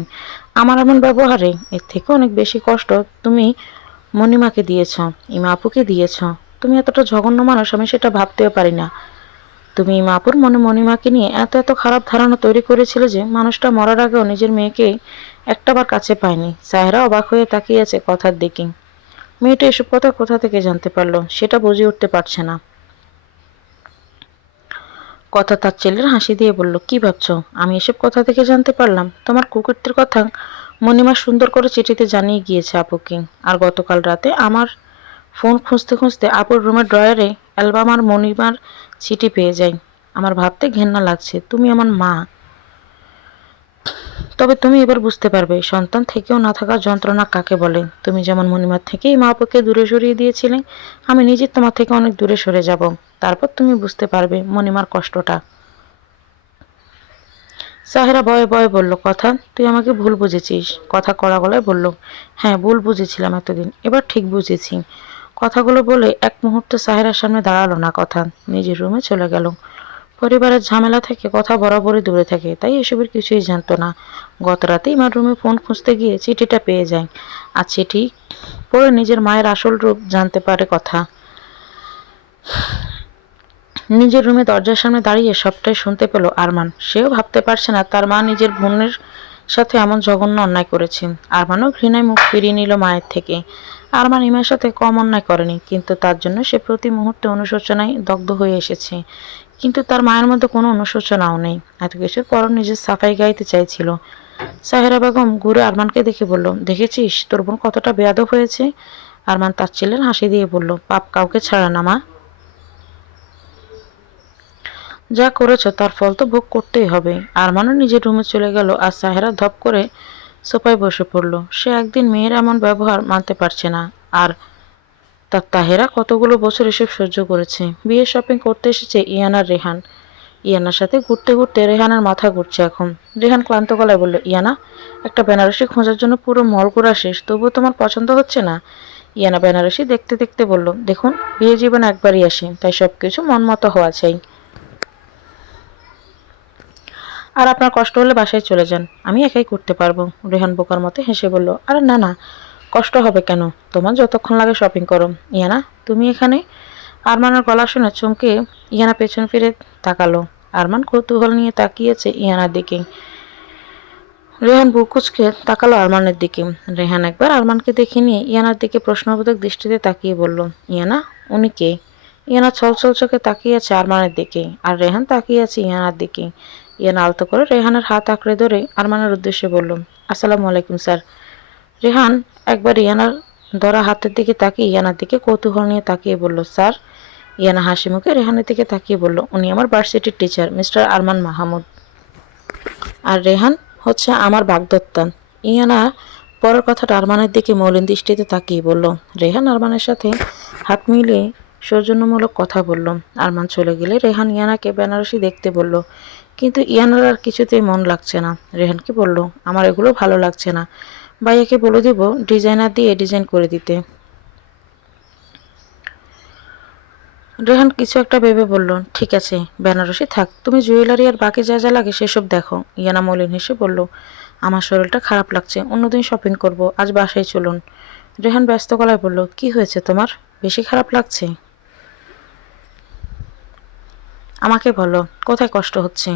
আমার এমন ব্যবহারে? এর থেকে অনেক বেশি কষ্ট তুমি মণিমাকে দিয়েছ, ইমা আপুকে দিয়েছ। তুমি এতটা জঘন্য মানুষ আমি সেটা ভাবতেও পারি না। তুমি ইমা আপুর মনে মণিমাকে নিয়ে এত এত খারাপ ধারণা তৈরি করেছিলে যে মানুষটা মরার আগেও নিজের মেয়েকে একটাবার কাছে পায়নি। সাহেরা অবাক হয়ে তাকিয়ে আছে কথার দিকে। মেয়েটা এসব কথা কোথা থেকে জানতে পারলো সেটা বুঝে উঠতে পারছে না। কথা তার ছেলের হাসি দিয়ে বলল, কি ভাবছো আমি এসব কথা থেকে জানতে পারলাম? তোমার কুকুরটির কথা মণিমা সুন্দর করে চিঠিতে জানিয়ে গিয়েছে আপুকে। আর গতকাল রাতে আমার ফোন খুঁজতে খুঁজতে আপুর রুমের ড্রয়ারে অ্যালবাম আর মণিমার চিঠি পেয়ে যাই। আমার ভাবতে ঘেন্না লাগছে, তুমি আমার মা। তবে তুমি এবার বুঝতে পারবে সন্তান থেকেও না থাকার যন্ত্রণা কাকে বলে। তুমি যেমন মণিমার থেকেই মা আপুকে দূরে সরিয়ে দিয়েছিলে, আমি নিজে তোমার থেকে অনেক দূরে সরে যাব। তারপর তুমি বুঝতে পারবে মণিমার কষ্টটা। সাহেরা ভয়ে ভয়ে বলল, কথা, তুই আমাকে ভুল বুঝেছিস। কথা কড়া গলায় বলল, হ্যাঁ, ভুল বুঝেছিলাম এতদিন, এবার ঠিক বুঝেছি। কথাগুলো বলে এক মুহূর্তে সাহেরার সামনে দাঁড়ালো না কথা, নিজের রুমে চলে গেল। পরিবারের ঝামেলা থেকে কথা বরাবরই দূরে থাকে, তাই এসবের কিছুই জানতো না। গত রাতেই মার রুমে ফোন খুঁজতে গিয়ে চিঠিটা পেয়ে যায়। আর চিঠি পড়ে নিজের মায়ের আসল রূপ জানতে পারে কথা। নিজের রুমে দরজার সামনে দাঁড়িয়ে সবটাই শুনতে পেল আরমান। সেও ভাবতে পারছে না তার মা নিজের বোনের সাথে এমন জঘন্য অন্যায় করেছে। আরমানও ঘৃণায় মুখ ফিরিয়ে নিল মায়ের থেকে। আরমান ইমার সাথে কম অন্যায় করেনি, কিন্তু তার জন্য সে প্রতি মুহূর্তে অনুশোচনায় দগ্ধ হয়ে এসেছে। কিন্তু তার মায়ের মধ্যে কোনো অনুশোচনাও নেই। এত কিছুর পরও নিজের সাফাই গাইতে চাইছিল। সাহেরা বেগম ঘুরে আরমানকে দেখে বলল, দেখেছিস তোর বোন কতটা বেয়াদব হয়েছে? আরমান তার ছেলের হাসি দিয়ে বলল, পাপ কাউকে ছাড়া না মা। যা করেছ তার ফল তো ভোগ করতেই হবে। আরমানও নিজের রুমে চলে গেল আর সাহেরা ধপ করে সোফায় বসে পড়ল। সে একদিন মেয়ের এমন ব্যবহার মানতে পারছে না। আর তার তাহেরা কতগুলো বছর এসব সহ্য করেছে। বিয়ে শপিং করতে এসেছে ইয়ানার রেহান। ইয়ানার সাথে ঘুরতে ঘুরতে রেহানের মাথা ঘুরছে এখন। রেহান ক্লান্ত গলায় বলল, ইয়ানা, একটা বেনারসি খোঁজার জন্য পুরো মল ঘোরা শেষ, তবুও তোমার পছন্দ হচ্ছে না? ইয়ানা বেনারসি দেখতে দেখতে বলল, দেখুন, বিয়ে জীবন একবারই আসে, তাই সবকিছু মন মতো হওয়া চাই। আর আপনার কষ্ট হলে বাসায় চলে যান, আমি একাই করতে পারবো। রেহান বোকার মতো হেসে বলল, আরে না না, কষ্ট হবে কেন? তোমার যতক্ষণ লাগে শপিং করো। ইয়ানা, তুমি এখানে? আরমানের গলা শুনে চমকে ইয়ানা পেছন ফিরে তাকালো। আরমান কৌতূহল নিয়ে তাকিয়েছে ইয়ানার দিকে। রেহান বুক কুঁচকে তাকালো আরমানের দিকে। রেহান একবার আরমানকে দেখে নিয়ে ইয়ানার দিকে প্রশ্নবোধক দৃষ্টিতে তাকিয়ে বলল, ইয়ানা, উনি কে? ইয়ানা ছলছল চোখে তাকিয়ে আছে আরমানের দিকে, আর রেহান তাকিয়ে আছে ইয়ানার দিকে। ইয়ানা আলতো করে রেহানের হাত আঁকড়ে ধরে আরমানের উদ্দেশ্যে বলল, আসসালামু আলাইকুম স্যার। রেহান একবার ইয়ানার ধরা হাতের দিকে তাকিয়ে ইয়ানার দিকে কৌতূহল নিয়ে তাকিয়ে বলল, স্যার। ইয়ানা হাসি মুখে রেহানের দিকে তাকিয়ে বলল, উনি আমার ভার্সিটির টিচার, মিস্টার আরমান মাহমুদ। আর রেহান হচ্ছে আমার বাগদত্তা। ইয়ানা পরের কথাটা আরমানের দিকে মলিন দৃষ্টিতে তাকিয়ে বলল। রেহান আরমানের সাথে হাত মিলিয়ে সৌজন্যমূলক কথা বলল। আরমান চলে গেলে রেহান ইয়ানাকে বেনারসি দেখতে বলল, কিন্তু ইয়ানার আর কিছুতেই মন লাগছে না। রেহানকে বলল, আমার এগুলো ভালো লাগছে না, ভাইয়াকে বলে দিব ডিজাইনার দিয়ে ডিজাইন করে দিতে। রেহান কিছু একটা ভেবে বলল, ঠিক আছে বেনারসি থাক, তুমি জুয়েলারি আর বাকি যা যা লাগে সেসব দেখো। ইয়ানা মলিন হেসে বলল, আমার শরীরটা খারাপ লাগছে, অন্যদিন শপিং করব, আজ বাসায় চলুন। রেহান ব্যস্ত গলায় বলল, কি হয়েছে তোমার, বেশি খারাপ লাগছে? আমাকে বলো কোথায় কষ্ট হচ্ছে,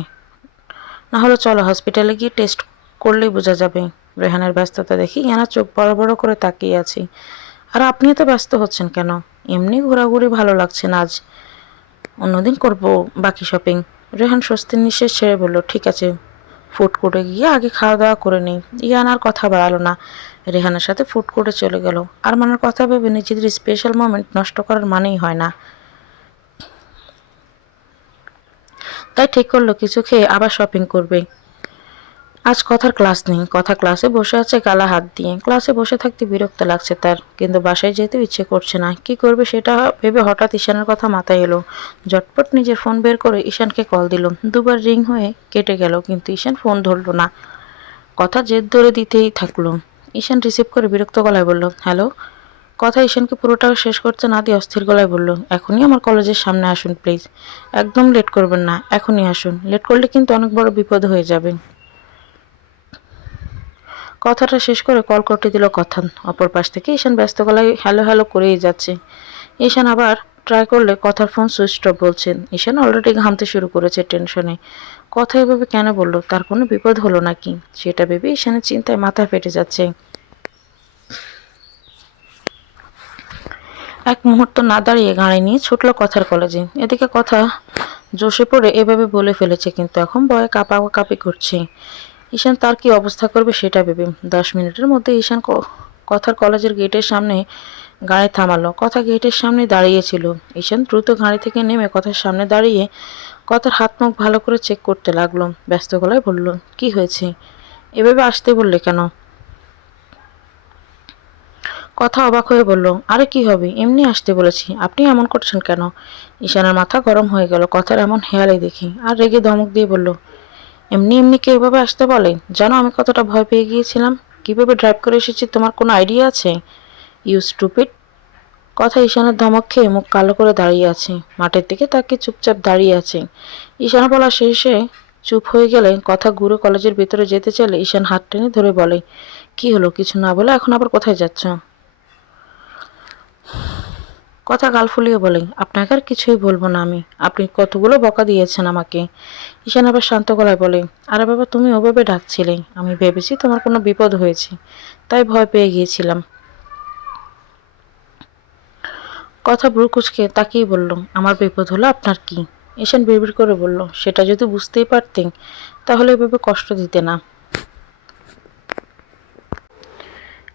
না হলে চলো হসপিটালে গিয়ে টেস্ট করলেই বোঝা যাবে। রেহানের ব্যস্ততা দেখি ইয়ানা চোখ বড় বড় করে তাকিয়ে আছি। আর আপনি এত ব্যস্ত হচ্ছেন কেন? এমনি ঘোরাঘুরি ভালো লাগছে না আজ, অন্যদিন করব বাকি শপিং। রেহান স্বস্তির নিঃশ্বাস ছেড়ে বলল, ঠিক আছে ফুড কোর্টে গিয়ে আগে খাওয়া দাওয়া করে নেই। ইয়ান আর কথা বাড়ালো না, রেহানের সাথে ফুড কোর্টে চলে গেল। আর মানের কথা ভেবে নিজেদের স্পেশাল মোমেন্ট নষ্ট করার মানেই হয় না, তাই ঠিক করলো কিছু খেয়ে আবার শপিং করবে। আজ কথার ক্লাস নেই, কথা ক্লাসে বসে আছে গালা হাত দিয়ে। ক্লাসে বসে থাকতে বিরক্ত লাগছে তার, কিন্তু বাসায় যেতেও ইচ্ছে করছে না। কি করবে সেটা ভেবে হঠাৎ ঈশানের কথা মাথায় এলো। ঝটপট নিজের ফোন বের করে ঈশানকে কল দিল। দুবার রিং হয়ে কেটে গেল, কিন্তু ঈশান ফোন ধরল না। কথা জেদ ধরে দিতেই থাকলো। ঈশান রিসিভ করে বিরক্ত গলায় বলল, হ্যালো। কথা ঈশানকে পুরোটা শেষ করতে না দিয়ে অস্থির গলায় বলল, এখনই আমার কলেজের সামনে আসুন প্লিজ, একদম লেট করবেন না, এখনই আসুন, লেট করলে কিন্তু অনেক বড় বিপদ হয়ে যাবে। কথাটা শেষ করে কল করতে দিল কথা। অপর পাশ থেকে ঈশান ব্যস্ত গলায় হ্যালো হ্যালো করেই যাচ্ছে। ঈশান আবার ট্রাই করলে কথার ফোন সুইচ অফ বলছেন। ঈশান অলরেডি ঘামতে শুরু করেছে টেনশনে। কথা এভাবে কেন বলল, তার কোনো বিপদ হলো নাকি, সেটা ভেবে ঈশানের চিন্তায় মাথা ফেটে যাচ্ছে। এক মুহূর্ত না দাঁড়িয়ে গাড়ি নিয়ে ছুটল কথার কলেজে। এদিকে কথা জোশে পড়ে এভাবে বলে ফেলেছে, কিন্তু এখন ভয়ে কাঁপাকাঁপি করছে। ঈশান তার কি অবস্থা করবে সেটা ভেবে 10 মিনিটের মধ্যে ঈশান কথার কলেজের গেটের সামনে গাড়ি থামালো। কথা গেটের সামনে দাঁড়িয়েছিল। ঈশান দ্রুত গাড়ি থেকে নেমে কথার সামনে দাঁড়িয়ে কথার হাত মুখ ভালো করে চেক করতে লাগলো। ব্যস্ত গলায় বলল, কি হয়েছে, এভাবে আসতে বললে কেন? কথা অবাক হয়ে বলল, আরে কি হবে, এমনি আসতে বলেছি, আপনি এমন করছেন কেন? ঈশানের মাথা গরম হয়ে গেল কথার এমন হেয়ালি দেখি, আর রেগে ধমক দিয়ে বলল, এমনি এমনি কে এভাবে আসতে বলে? জানো আমি কতটা ভয় পেয়ে গিয়েছিলাম, কিভাবে ড্রাইভ করে এসেছি তোমার কোনো আইডিয়া আছে? You stupid. কথা ঈশানের ধমক খেয়ে মুখ কালো করে দাঁড়িয়ে আছে, মাঠের দিকে তাকে চুপচাপ দাঁড়িয়ে আছে। ঈশান বলা শেষে চুপ হয়ে গেলে কথা ঘুরে কলেজের ভিতরে যেতে চাইলে ঈশান হাত টেনে ধরে বলে, কি হলো, কিছু না বলে এখন আবার কোথায় যাচ্ছ? কথা গাল ফুলিয়ে বলে, আপনাকে আর কিছুই বলবো না আমি, আপনি কতগুলো বকা দিয়েছেন আমাকে। ঈশান আবার শান্ত গলায় বলে, আরে বাবা তুমি ওভাবে ডাকছিলে, আমি ভেবেছি তোমার কোনো বিপদ হয়েছে, তাই ভয় পেয়ে গিয়েছিলাম। কথা ভ্রু কুঁচকে তাকিয়ে বলল, আমার বিপদ হলো আপনার কি? ঈশান বিড়বিড় করে বলল, সেটা যদি বুঝতেই পারতেন তাহলে এভাবে কষ্ট দিতে না।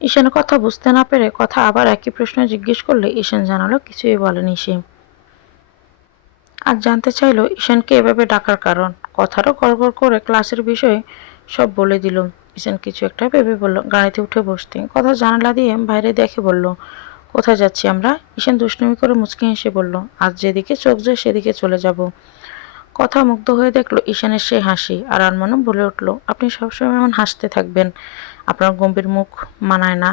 ঈশানের কথা বুঝতে না পেরে কথা আবার একই প্রশ্ন জিজ্ঞেস করলে ঈশান জানালো কিছুই বলেনি সে। আর জানতে চাইলো ঈশানকে এভাবে ডাকার কারণ। কথারও গড়গড় করে ক্লাসের বিষয়ে সব বলে দিল। ঈশান কিছু একটা ভেবে বলল, গাড়িতে উঠে বসতে। কথা জানালা দিয়ে বাইরে দেখে বলল, কোথায় যাচ্ছি আমরা? ঈশান দুষ্টুমি করে মুচকি হেসে বলল, আজ যেদিকে চোখ যায় সেদিকে চলে যাব। কথা মুগ্ধ হয়ে দেখলো ঈশানের সেই হাসি, আর আনমনে বলে উঠল, আপনি সবসময় এমন হাসতে থাকবেন, আপনার গম্ভীর মুখ মানায় না,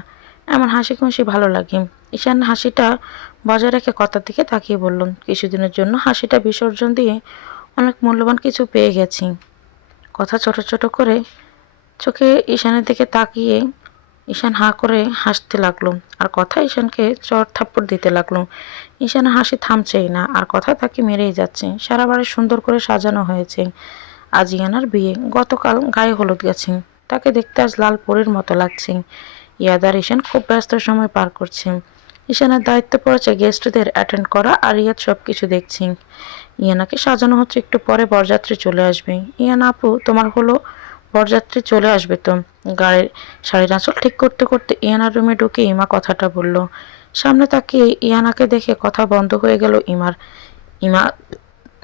এমন হাসি খুশি ভালো লাগে। ঈশান হাসিটা বজায় রেখে কথার দিকে তাকিয়ে বলল, কিছুদিনের জন্য হাসিটা বিসর্জন দিয়ে অনেক মূল্যবান কিছু পেয়ে গেছি। কথা ছোট ছোট করে চোখে ঈশানের দিকে তাকিয়ে ঈশান হাঁ করে হাসতে লাগলো, আর কথা ঈশানকে চড় থাপ্পড় দিতে লাগলো। ঈশানের হাসি থামছেই না, আর কথা তাকে মেরেই যাচ্ছে। সারা বাড়ি সুন্দর করে সাজানো হয়েছে, আজ ইয়ানার বিয়ে, গতকাল গায়ে হলুদ গেছে, তাকে দেখতে আজ লাল পরীর মতো লাগছে। ইয়াদ আর ঈশান খুব ব্যস্ত সময় পার করছে। ঈশানের দায়িত্ব পড়েছে গেস্টদের অ্যাটেন্ড করা, আর ইয়াদ সব কিছু দেখছি। ইয়ানাকে সাজানো হচ্ছে, একটু পরে বরযাত্রী চলে আসবে। ইয়ানা আপু তোমার হলো বরযাত্রী চলে আসবে তো। গাড়ির শাড়ির আঁচল ঠিক করতে করতে ইয়ানার রুমে ঢুকে ইমা কথাটা বলল। সামনে তাকিয়ে ইয়ানাকে দেখে কথা বন্ধ হয়ে গেল ইমার। ইমা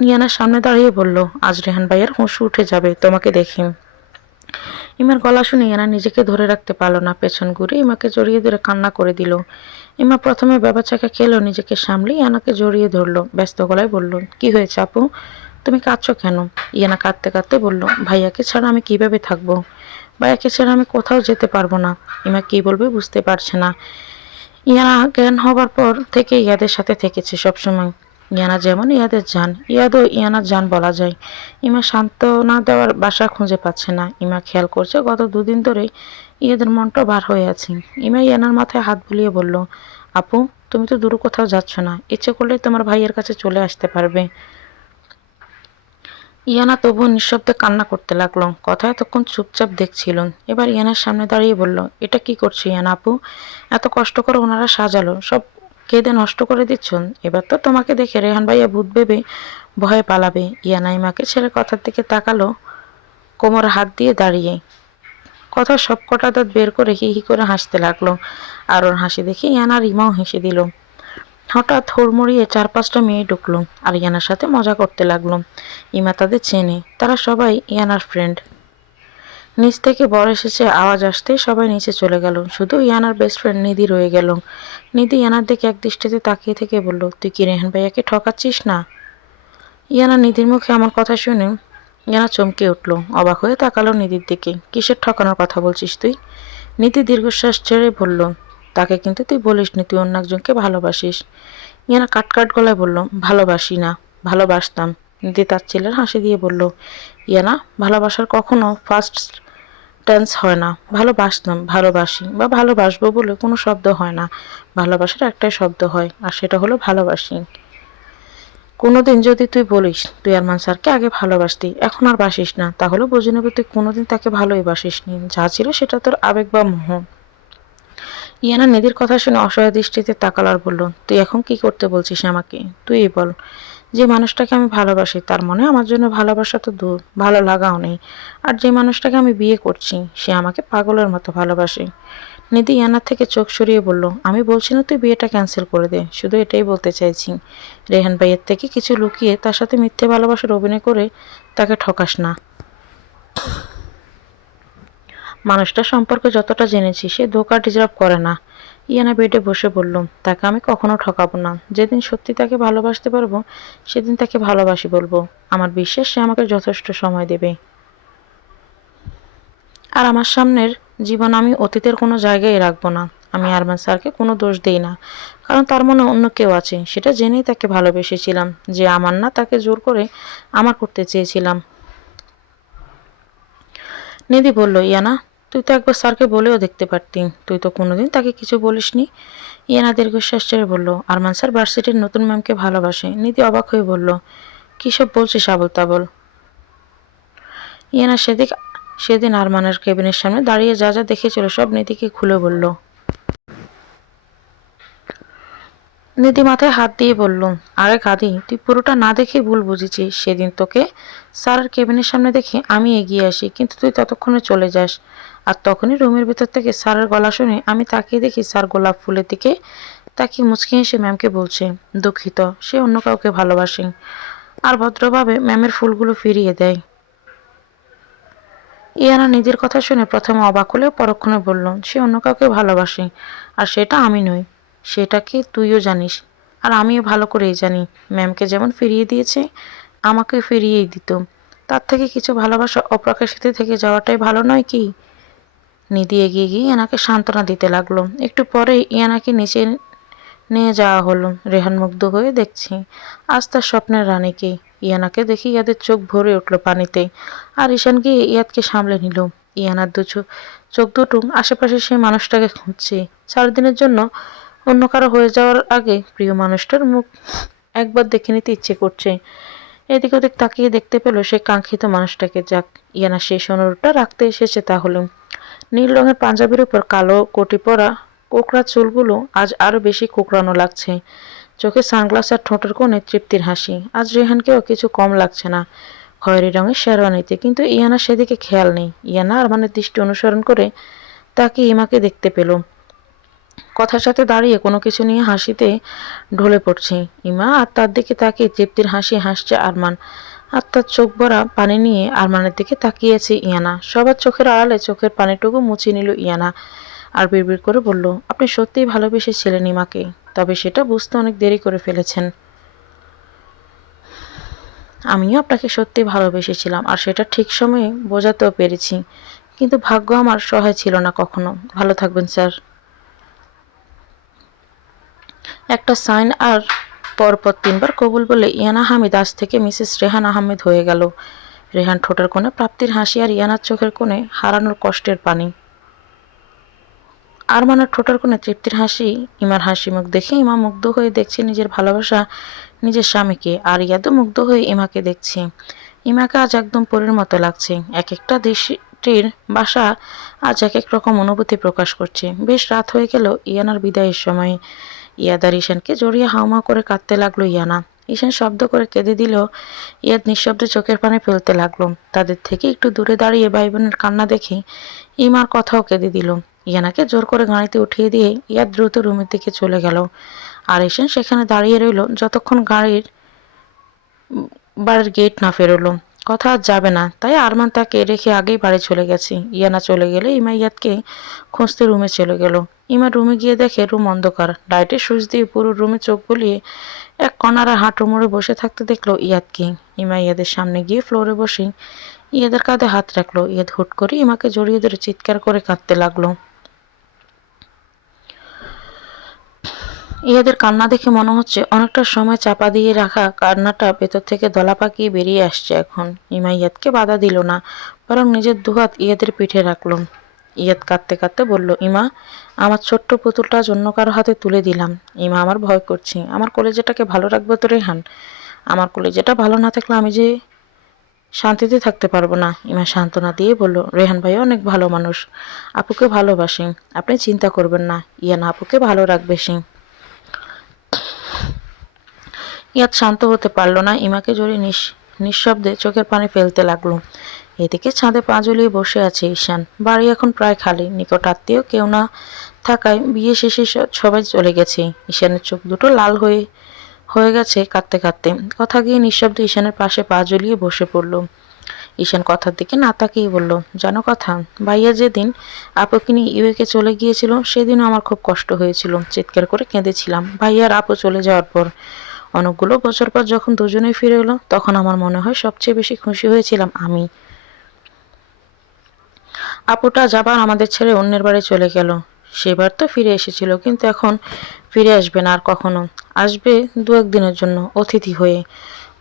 ইয়ানার সামনে দাঁড়িয়ে বলল, আজ রেহান ভাইয়ের হুঁশ উঠে যাবে তোমাকে দেখি। ইমার গলা শুনে ইয়ানা নিজেকে ধরে রাখতে পারল না, পেছন ঘুরে ইমাকে জড়িয়ে ধরে কান্না করে দিল। ইমা প্রথমে বেবাচাকা খেলেও নিজেকে সামলে ইয়ানাকে জড়িয়ে ধরলো, ব্যস্ত গলায় বলল, কি হয়েছে আপু, তুমি কাঁদছো কেন? ইয়ানা কাঁদতে কাঁদতে বলল, ভাইয়াকে ছাড়া আমি কিভাবে থাকবো, ভাইয়াকে ছাড়া আমি কোথাও যেতে পারবো না। ইমা কি বলবে বুঝতে পারছে না। ইয়ানা জ্ঞান হবার পর থেকে ইয়াদের সাথে থেকেছে সবসময়। ইয়ানা যেমন ইয়াদের জান, ইয়াদও ইয়ানার জান বলা যায়। ইমা সান্ত্বনা দেওয়ার বাসা খুঁজে পাচ্ছে না। ইমা খেয়াল করছে গত দুদিন ধরেই ইয়াদের মনটা বার হয়ে আছে। ইমা ইয়ানার মাথায় হাত বুলিয়ে বলল, আপু, তুমি তো দূর কোথাও যাচ্ছ না, ইচ্ছে করলেই তোমার ভাইয়ের কাছে চলে আসতে পারবে। ইয়ানা তবুও নিঃশব্দে কান্না করতে লাগলো। কথা এতক্ষণ চুপচাপ দেখছিল, এবার ইয়ানার সামনে দাঁড়িয়ে বলল, এটা কি করছো ইয়ানা আপু? এত কষ্ট করে ওনারা সাজালো, সব কেঁদে নষ্ট করে দিচ্ছ। এবার তো তোমাকে দেখে রেহান ভাইয়া ভূত ভেবে ভয়ে পালাবে। ইয়ানা ইমাকে ছেড়ে কথার দিকে তাকালো, কোমরে হাত দিয়ে দাঁড়িয়ে। কথা সব কটা দাঁত বের করে হি হি করে হাসতে লাগলো। আর ওর হাসি দেখে ইয়ানার ইমাও হেসে দিল। হঠাৎ হুড়মুড়িয়ে 4-5টা মেয়ে ঢুকলো আর ইয়ানার সাথে মজা করতে লাগলো। ইমা তাদের চেনে, তারা সবাই ইয়ানার ফ্রেন্ড। নিচ থেকে বর এসেছে আওয়াজ আসতেই সবাই নিচে চলে গেল, শুধু ইয়ানার বেস্ট ফ্রেন্ড নিধি রয়ে গেল। নিধি ইয়ানার দিকে এক দৃষ্টিতে তাকিয়ে থেকে বলল, তুই কি রেহান ভাইয়াকে ঠকাচ্ছিস না? ইয়ানা নিধির মুখে আমার কথা শুনে ইয়ানা চমকে উঠল, অবাক হয়ে তাকালো নিধির দিকে। কিসের ঠকানোর কথা বলছিস তুই? নিধি দীর্ঘশ্বাস ছেড়ে বলল, তাকে কিন্তু তুই বলিসনি তুই অন্য একজনকে ভালোবাসিস। ইয়ানা কাট গলায় বলল, ভালোবাসি না, ভালোবাসতাম। নিধি তার ছেলের হাসি দিয়ে বলল, ইয়ানা, ভালোবাসার কখনো ফার্স্ট টেন্স হয় না। ভালোবাসতাম, ভালোবাসি বা ভালোবাসবো বলে কোনো শব্দ হয় না। ভালোবাসার একটাই শব্দ হয়, আর সেটা হলো ভালোবাসি। কোনোদিন যদি তুই বলিস তুই আরমান স্যারকে আগে ভালোবাসতি, এখন আর বাসিস না, তাহলে বুঝে নেবে তুই কোনোদিন তাকে ভালোই বাসিসনি। যা ছিল সেটা তোর আবেগ বা মোহ। ইয়ানা নিধির কথা শুনে অসহায় দৃষ্টিতে তাকাল আর বলল, তুই এখন কি করতে বলছিস আমাকে? তুই বল। যে মানুষটাকে আমি ভালোবাসি তার মনে আমার জন্য ভালোবাসা তো দূর, ভালো লাগাও নেই। আর যে মানুষটাকে আমি বিয়ে করছি সে আমাকে পাগলের মতো ভালোবাসে। নিধি ইয়ানার থেকে চোখ সরিয়ে বলল, আমি বলছি না তুই বিয়েটা ক্যান্সেল করে দে, শুধু এটাই বলতে চাইছি, রেহান ভাইয়ের থেকে কিছু লুকিয়ে তার সাথে মিথ্যে ভালোবাসার অভিনয় করে তাকে ঠকাস না। মানুষটা সম্পর্কে যতটা জেনেছি সে ধোঁকা ডিজার্ভ করে না। ইয়ানা বেডে বসে বলল, তাকে আমি কখনো ঠকাবো না। যেদিন সত্যি তাকে ভালোবাসতে পারবো সেদিন তাকে ভালোবাসি বলবো। আমার বিশ্বাস সে আমাকে যথেষ্ট সময় দেবে। আর আমার সামনের জীবন আমি অতীতের কোনো জায়গায় রাখবো না। আমি আরমান স্যারকে কোনো দোষ দেই না, কারণ তার মনে অন্য কেউ আছে, সেটা জেনেই তাকে ভালোবেসেছিলাম। যে আমার না তাকে জোর করে আমার করতে চেয়েছিলাম। নিধি বলল, ইয়ানা, তুই তো একবার স্যারকে বলেও দেখতে পারতি, তুই তো কোনোদিন তাকে কিছু বলিসনি। ইয়ানা দীর্ঘশ্বাস ছেড়ে বলল, আরমান স্যার ভার্সিটির নতুন ম্যামকে ভালোবাসে। নিধি অবাক হয়ে বলল, কী সব বলছিস আবল তাবল? ইয়ানা সেদিন আরমানের কেবিনের সামনে দাঁড়িয়ে যা যা দেখেছিল সব নিধিকে খুলে বলল। নিধি মাথায় হাত দিয়ে বলল, আরে কাদি, তুই পুরোটা না দেখে ভুল বুঝেছিস। সেদিন তোকে স্যারের কেবিনের সামনে দেখে আমি এগিয়ে আসি, কিন্তু তুই ততক্ষণে চলে যাস। আর তখনই রুমের ভিতর থেকে স্যারের গলা শুনে আমি তাকিয়ে দেখি স্যার গোলাপ ফুলের দিকে তাকিয়ে মুচকি হেসে ম্যামকে বলছে, দুঃখিত, সে অন্য কাউকে ভালোবাসে। আর ভদ্রভাবে ম্যামের ফুলগুলো ফিরিয়ে দেয়। ইয়ানা নিজের কথা শুনে প্রথমে অবাক হলেও পরক্ষণে বলল, সে অন্য কাউকে ভালোবাসে, আর সেটা আমি নই। সেটা কি তুইও জানিস, আর আমিও ভালো করেই জানি। ম্যামকে যেমন ফিরিয়ে দিয়েছে আমাকে ফিরিয়েই দিত। তার থেকে কিছু ভালোবাসা অপ্রকাশিত থেকে যাওয়াটাই ভালো নয় কি? নিধি এগিয়ে গিয়ে ইয়ানাকে সান্ত্বনা দিতে লাগলো। একটু পরেই ইয়ানাকে নিচে নিয়ে যাওয়া হলো। রেহান মুগ্ধ হয়ে দেখছি আজ তার স্বপ্নের রানীকে। ইয়ানাকে দেখে ইয়াদের চোখ ভরে উঠল পানিতে। আর ঈশান গিয়ে ইয়াদকে সামলে নিল। ইয়ানার চোখ দুটো আশেপাশে সেই মানুষটাকে খুঁজছে। 4 দিনের জন্য অন্য কারো হয়ে যাওয়ার আগে প্রিয় মানুষটার মুখ একবার দেখে নিতে ইচ্ছে করছে। এদিক ওদিক তাকিয়ে দেখতে পেল সেই কাঙ্ক্ষিত মানুষটাকে। যাক, ইয়ানা সেই সোনারটা রাখতে এসেছে তাহলে। নীল রঙের পাঞ্জাবির উপর কালো কোটি পরা কোকড়া চুলগুলো আজ আরো বেশি কোকড়ানো লাগছে। চোখে সানগ্লাস আর ঠোঁটের কোণে তৃপ্তির হাসি। আজ রেহানকেও কিছু কম লাগছে না খয়েরি রঙের শেরওয়ানিতে, কিন্তু ইয়ানা সেদিকে খেয়াল নেই। ইয়ানা আরমানের দৃষ্টি অনুসরণ করে তাকে ইমাকে দেখতে পেল। কথার সাথে দাঁড়িয়ে কোনো কিছু নিয়ে হাসিতে ঢলে পড়ছে ইমা, আর তার দিকে তাকিয়ে তৃপ্তির হাসি হাসছে আরমান। আর তার চোখ ভরা পানি নিয়ে আরমানের দিকে তাকিয়েছে ইয়ানা। সবার চোখের আড়ালে চোখের পানিটুকু মুছে নিল ইয়ানা আর বিড়বিড় করে বলল, আপনি সত্যিই ভালোবেসেছিলেন ইমাকে, তবে সেটা বুঝতে অনেক দেরি করে ফেলেছেন। আমিও আপনাকে সত্যি ভালোবেসেছিলাম, আর সেটা ঠিক সময়ে বোঝাতেও পেরেছি, কিন্তু ভাগ্য আমার সহায় ছিল না কখনো। ভালো থাকবেন স্যার। একটা সাইন আর পরপর 3বার কবুল বলে ইয়ানা হামিদ আজ থেকে মিসেস রেহান আহমেদ হয়ে গেল। রেহান ঠোঁটের কোণে প্রাপ্তির হাসি আর ইয়ানার চোখের কোণে হারানোর কষ্টের পানি। আরমানের ঠোঁটের কোণে তৃপ্তির হাসি, ইমার হাসি মুখ দেখে ইমা মুগ্ধ হয়ে দেখছে নিজের ভালোবাসা নিজের স্বামীকে, আর ইয়াদও মুগ্ধ হয়ে ইমাকে দেখছে। ইমাকে আজ একদম পরীর মতো লাগছে। এক একটা দৃষ্টির বাসা আজ এক এক রকম অনুভূতি প্রকাশ করছে। বেশ রাত হয়ে গেল ইয়ানার বিদায়ের সময়। ইয়াদ আর ঈশানকে জড়িয়ে হাউমাউ করে কাঁদতে লাগলো ইয়ানা। ঈশান শব্দ করে কেঁদে দিলেও ইয়াদ নিঃশব্দে চোখের পানি ফেলতে লাগলো। তাদের থেকে একটু দূরে দাঁড়িয়ে ভাই বোনের কান্না দেখে ইমার কথাও কেঁদে দিল। ইয়ানাকে জোর করে গাড়িতে উঠিয়ে দিয়ে ইয়াদ দ্রুত রুমের দিকে চলে গেল। আর ঈশান সেখানে দাঁড়িয়ে রইল যতক্ষণ বাড়ির গেট না ফেরোলো। কথা আর যাবে না, তাই আরমান তাকে রেখে আগেই বাড়ি চলে গেছে। ইয়ানা চলে গেলে ইমা ইয়াদকে খুঁজতে রুমে চলে গেল। ইমা রুমে গিয়ে দেখে রুম অন্ধকার। লাইটের সুইচ দিয়ে পুরো রুমে চোখ বুলিয়ে এক কর্নারে হাঁটু মুড়ে বসে থাকতে দেখলো ইয়াদকে। ইমা ইয়াদের সামনে গিয়ে ফ্লোরে বসে ইয়াদের কাঁধে হাত রাখলো। ইয়াদ হুট করে ইমাকে জড়িয়ে ধরে চিৎকার করে কাঁদতে লাগলো। ইয়াদের কান্না দেখে মনে হচ্ছে অনেকটা সময় চাপা দিয়ে রাখা কান্নাটা ভেতর থেকে দলা পাকিয়ে বেরিয়ে আসছে এখন। ইমা ইয়াদকে বাধা দিল না, বরং নিজের দুহাত ইয়াদের পিঠে রাখল। ইয়াদ কাঁদতে কাঁদতে বলল, ইমা, আমার ছোট্ট পুতুলটা অন্য কারো হাতে তুলে দিলাম। ইমা, আমার ভয় করছে। আমার কলেজাটাকে ভালো রাখবো তো রেহান? আমার কলেজাটা ভালো না থাকলে আমি যে শান্তিতে থাকতে পারবো না। ইমা সান্ত্বনা দিয়ে বলল, রেহান ভাই অনেক ভালো মানুষ, আপুকে ভালোবাসে, আপনি চিন্তা করবেন না, ইয়ানা আপুকে ভালো রাখবে সে। ইয়াদ শান্ত হতে পারল না। ইমাকে জড়িয়ে নিঃশব্দে চোখের পানি ফেলতে লাগলো। এদিকে ছাদে পা ঝুলিয়ে বসে আছে ঈশান। বাড়ি এখন প্রায় খালি। নিকট আত্মীয় কেউ না থাকায় বিয়ে শেষে সবাই চলে গেছে। ঈশানের চোখ দুটো লাল হয়ে গেছে কাঁদতে কাঁদতে। কথা গিয়ে নিঃশব্দে ঈশানের পাশে পা ঝুলিয়ে বসে পড়ল। ঈশান কথার দিকে না তাকিয়ে বলল, জানো কথা, ভাইয়া যেদিন আপুকে নিয়ে ইউকে চলে গিয়েছিল সেদিনও আমার খুব কষ্ট হয়েছিল। চিৎকার করে কেঁদেছিলাম ভাইয়ার আপু চলে যাওয়ার পর। অনেকগুলো বছর পর যখন দুজনেই ফিরে এলো তখন আমার মনে হয় সবচেয়ে বেশি খুশি হয়েছিলাম আমি। আপুটা যাবার আমাদের ছেড়ে অন্যের বাড়ি চলে গেল। সেবার তো ফিরে এসেছিল, কিন্তু এখন ফিরে আসবে না আর কখনো। আসবে 2-1 দিনের জন্য অতিথি হয়ে।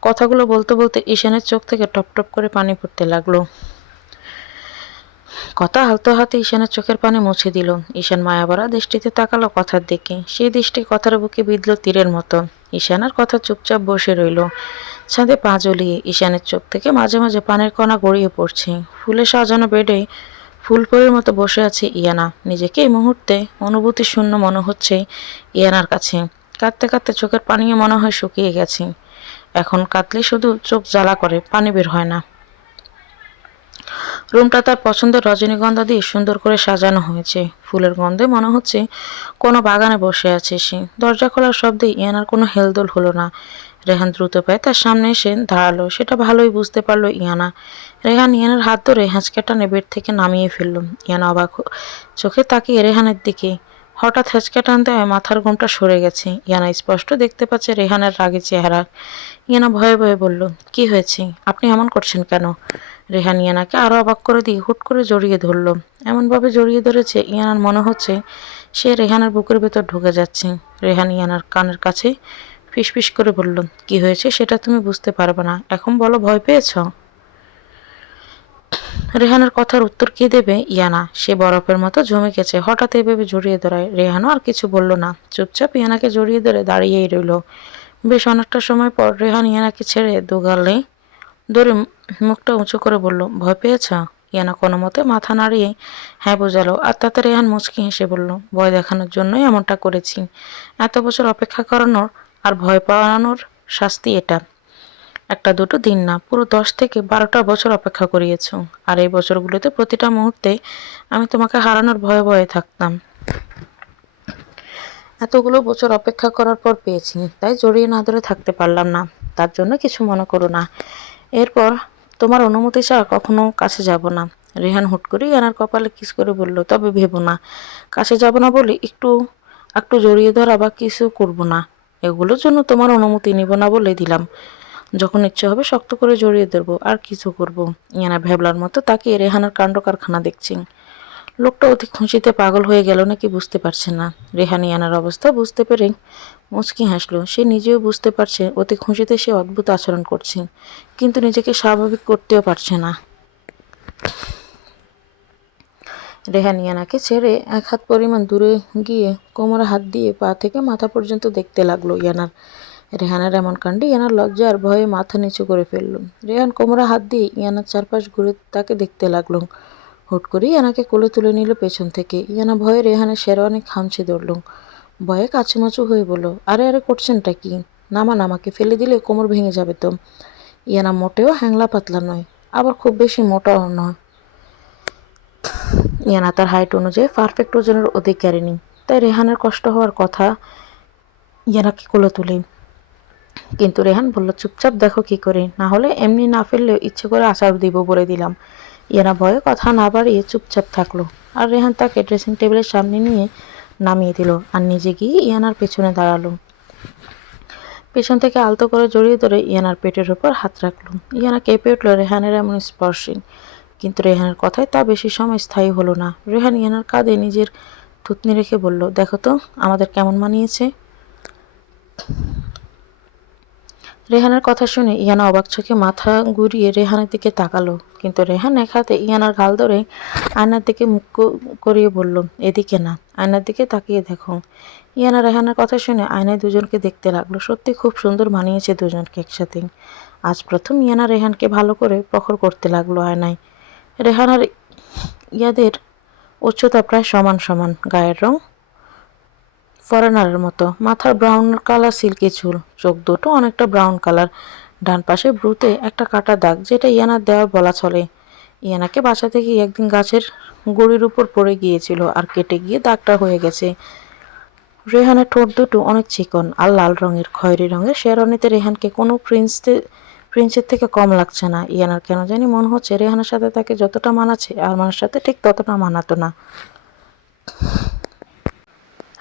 কথাগুলো বলতে বলতে ঈশানের চোখ থেকে টপ টপ করে পানি পড়তে লাগলো। কথা হালতে হাতে ঈশানের চোখের পানি মুছে দিল। ঈশান মায়াভরা দৃষ্টিতে তাকালো কথার দিকে। সেই দৃষ্টি কথার বুকে বিঁধল তীরের মতো। ঈশান আর কথা চুপচাপ বসে রইল ছাদে পা ঝুলিয়ে। ঈশানের চোখ থেকে মাঝে মাঝে পানির কণা গড়িয়ে পড়ছে। ফুলে সাজানো বেডে ফুলপরির মতো বসে আছে ইয়ানা। নিজেকে এই মুহূর্তে অনুভূতি শূন্য মনে হচ্ছে ইয়ানার কাছে। কাঁদতে কাঁদতে চোখের পানিও মনে হয় শুকিয়ে গেছে। এখন কাঁদলে শুধু চোখ জ্বালা করে, পানি বের হয় না। রুমটা তার পছন্দের রজনীগন্ধা দিয়ে সুন্দর করে সাজানো হয়েছে। ফুলের গন্ধে মনে হচ্ছে কোনো বাগানে বসে আছে সে। দরজা খোলার শব্দে ইয়ানার কোনো হেলদোল হলো না। রেহান দ্রুত পায়ে তার সামনে এসে দাঁড়ালো। সেটা ভালোই বুঝতে পারলো ইয়ানা। রেহান ইয়ানার হাত ধরে হ্যাঁচকা টানে বেড থেকে নামিয়ে ফেলল। ইয়ানা অবাক চোখে তাকিয়ে রেহানের দিকে। হঠাৎ হ্যাঁচকা টানতে হয় মাথার ঘোমটা সরে গেছে। ইয়ানা স্পষ্ট দেখতে পাচ্ছে রেহানের রাগী চেহারা। ইয়ানা ভয়ে ভয়ে বলল, কি হয়েছে? আপনি এমন করছেন কেন? রেহান ইয়ানাকে আরো অবাক করে দিয়ে হুট করে জড়িয়ে ধরল। এমনভাবে জড়িয়ে ধরেছে ইয়ানার মনে হচ্ছে সে রেহানের বুকের ভেতর ঢুকে যাচ্ছে। রেহান ইয়ানার কানের কাছে ফিসফিস করে বলল, কি হয়েছে সেটা তুমি বুঝতে পারবে না, এখন বলো, ভয় পেয়েছ? রেহানের কথার উত্তর কি দেবে ইয়ানা? সে বরফের মতো জমে গেছে। হঠাৎ এভাবে জড়িয়ে ধরায় রেহানও আর কিছু বলল না। চুপচাপ ইয়ানাকে জড়িয়ে ধরে দাঁড়িয়েই রইল। বেশ অনেকটা সময় পর রেহান ইয়ানাকে ছেড়ে দুগালে ধরে মুখটা উঁচু করে বলল, ভয় পেয়েছ? ইয়ানা কোনো মতে মাথা নাড়িয়ে হ্যাঁ বোঝালো। আর তাতে রেহান মুচকি হেসে বলল, ভয় দেখানোর জন্যই এমনটা করেছি। এত বছর অপেক্ষা করানোর আর ভয় পাওয়ানোর শাস্তি এটা। একটা দুটো দিন না, পুরো 10 থেকে 12টা বছর অপেক্ষা করিয়েছ। আর এই বছরগুলোতে প্রতিটা মুহূর্তে আমি তোমাকে হারানোর ভয়ে ভয়ে থাকতাম। এতগুলো বছর অপেক্ষা করার পর পেয়েছি, তাই জড়িয়ে না ধরে থাকতে পারলাম না। তার জন্য কিছু মনে করো না। এরপর তোমার অনুমতি ছাড়া কখনো কাছে যাব না। রেহান হুট করে ইয়ানার কপালে কিস করে বলল, তবে ভেবো না, কাছে যাব না বলে একটু একটু জড়িয়ে ধরা বা কিছু করব না। এগুলোর জন্য তোমার অনুমতি নিব না বলে দিলাম। যখন ইচ্ছে হবে শক্ত করে জড়িয়ে ধরবো আর কিছু করব। ইয়ানা ভ্যাবলার মতো তাকিয়ে রেহানের কাণ্ড কারখানা দেখছি। লোকটা অতি খুশিতে পাগল হয়ে গেল নাকি বুঝতে পারছে না। রেহান ইয়ানার অবস্থা বুঝতে পেরে মুচকি হাসলো। সে নিজেও বুঝতে পারছে অতি খুশিতে সে অদ্ভুত আচরণ করছে, কিন্তু নিজেকে স্বাভাবিক করতেও পারছে না। রেহান ইয়ানাকে ছেড়ে এক হাত পরিমাণ দূরে গিয়ে কোমরে হাত দিয়ে পা থেকে মাথা পর্যন্ত দেখতে লাগলো ইয়ানার। রেহানের এমন কাণ্ডে ইয়ানার লজ্জা আর ভয়ে মাথা নিচু করে ফেলল। রেহান কোমরে হাত দিয়ে ইয়ানার চারপাশ ঘুরে তাকে দেখতে লাগলো। হুট করে ইয়ানাকে কোলে তুলে নিল পেছন থেকে। ইয়ানা ভয়ে রেহানের শেরওয়ানি খামচে ধরল। ভয়ে কাচুমাচু হয়ে বলল, আরে আরে করছেনটা কি? নামান, আমাকে ফেলে দিলে কোমর ভেঙে যাবে তো। ইয়ানা মোটেও হ্যাংলা পাতলা নয়, আবার খুব বেশি মোটাও নয়। ইয়ানা তার হাইট অনুযায়ী পারফেক্ট ওজনের অধিকারিণী, তাই রেহানের কষ্ট হওয়ার কথা ইয়ানাকে কোলে তুলে। কিন্তু রেহান বলল, চুপচাপ দেখো কি করে, না হলে এমনি না ফেললেও ইচ্ছে করে আচার দিব বলে দিলাম। ইয়ানা ভয়ে কথা না বাড়িয়ে চুপচাপ থাকলো, আর রেহান তাকে ড্রেসিং টেবিলের সামনে নিয়ে নামিয়ে দিল আর নিজে গিয়ে ইয়ানার পেছনে দাঁড়ালো। পেছন থেকে আলতো করে জড়িয়ে ধরে ইয়ানার পেটের ওপর হাত রাখলো। ইয়ানা কেঁপে উঠল রেহানের এমন স্পর্শে, কিন্তু রেহানের কথায় তা বেশি সময় স্থায়ী হলো না। রেহান ইয়ানার কাঁধে নিজের থুতনি রেখে বলল, দেখো তো আমাদের কেমন মানিয়েছে। রেহানের কথা শুনে ইয়ানা অবাক চোখে মাথা ঘুরিয়ে রেহানের দিকে তাকালো, কিন্তু রেহান এক হাতে ইয়ানার গাল ধরে আয়নার দিকে মুখ করিয়ে বলল, এদিকে না, আয়নার দিকে তাকিয়ে দেখো। ইয়ানা রেহানের কথা শুনে আয়নায় দুজনকে দেখতে লাগলো। সত্যি খুব সুন্দর মানিয়েছে দুজনকে একসাথে। আজ প্রথম ইয়ানা রেহানকে ভালো করে প্রখর করতে লাগলো আয়নায়। রেহান আর ইয়াদের উচ্চতা প্রায় সমান সমান, গায়ের রং ফরেনারের মতো, মাথার ব্রাউন কালার সিল্কি চুল, চোখ দুটো অনেকটা ব্রাউন কালার, ডান পাশে ব্রুতে একটা কাটা দাগ, যেটা ইয়ানার দেওয়ার বলা চলে। ইয়ানাকে বাঁচাতে গিয়ে একদিন গাছের গুড়ির উপর পড়ে গিয়েছিল আর কেটে গিয়ে দাগটা হয়ে গেছে। রেহানের ঠোঁট দুটো অনেক চিকন আর লাল রঙের, খয়েরি রঙের শেরওয়ানিতে রেহানকে কোনো প্রিন্সের থেকে কম লাগছে না। ইয়ানার কেন জানি মনে হচ্ছে রেহানের সাথে তাকে যতটা মানাচ্ছে আরমানের সাথে ঠিক ততটা মানাতো না।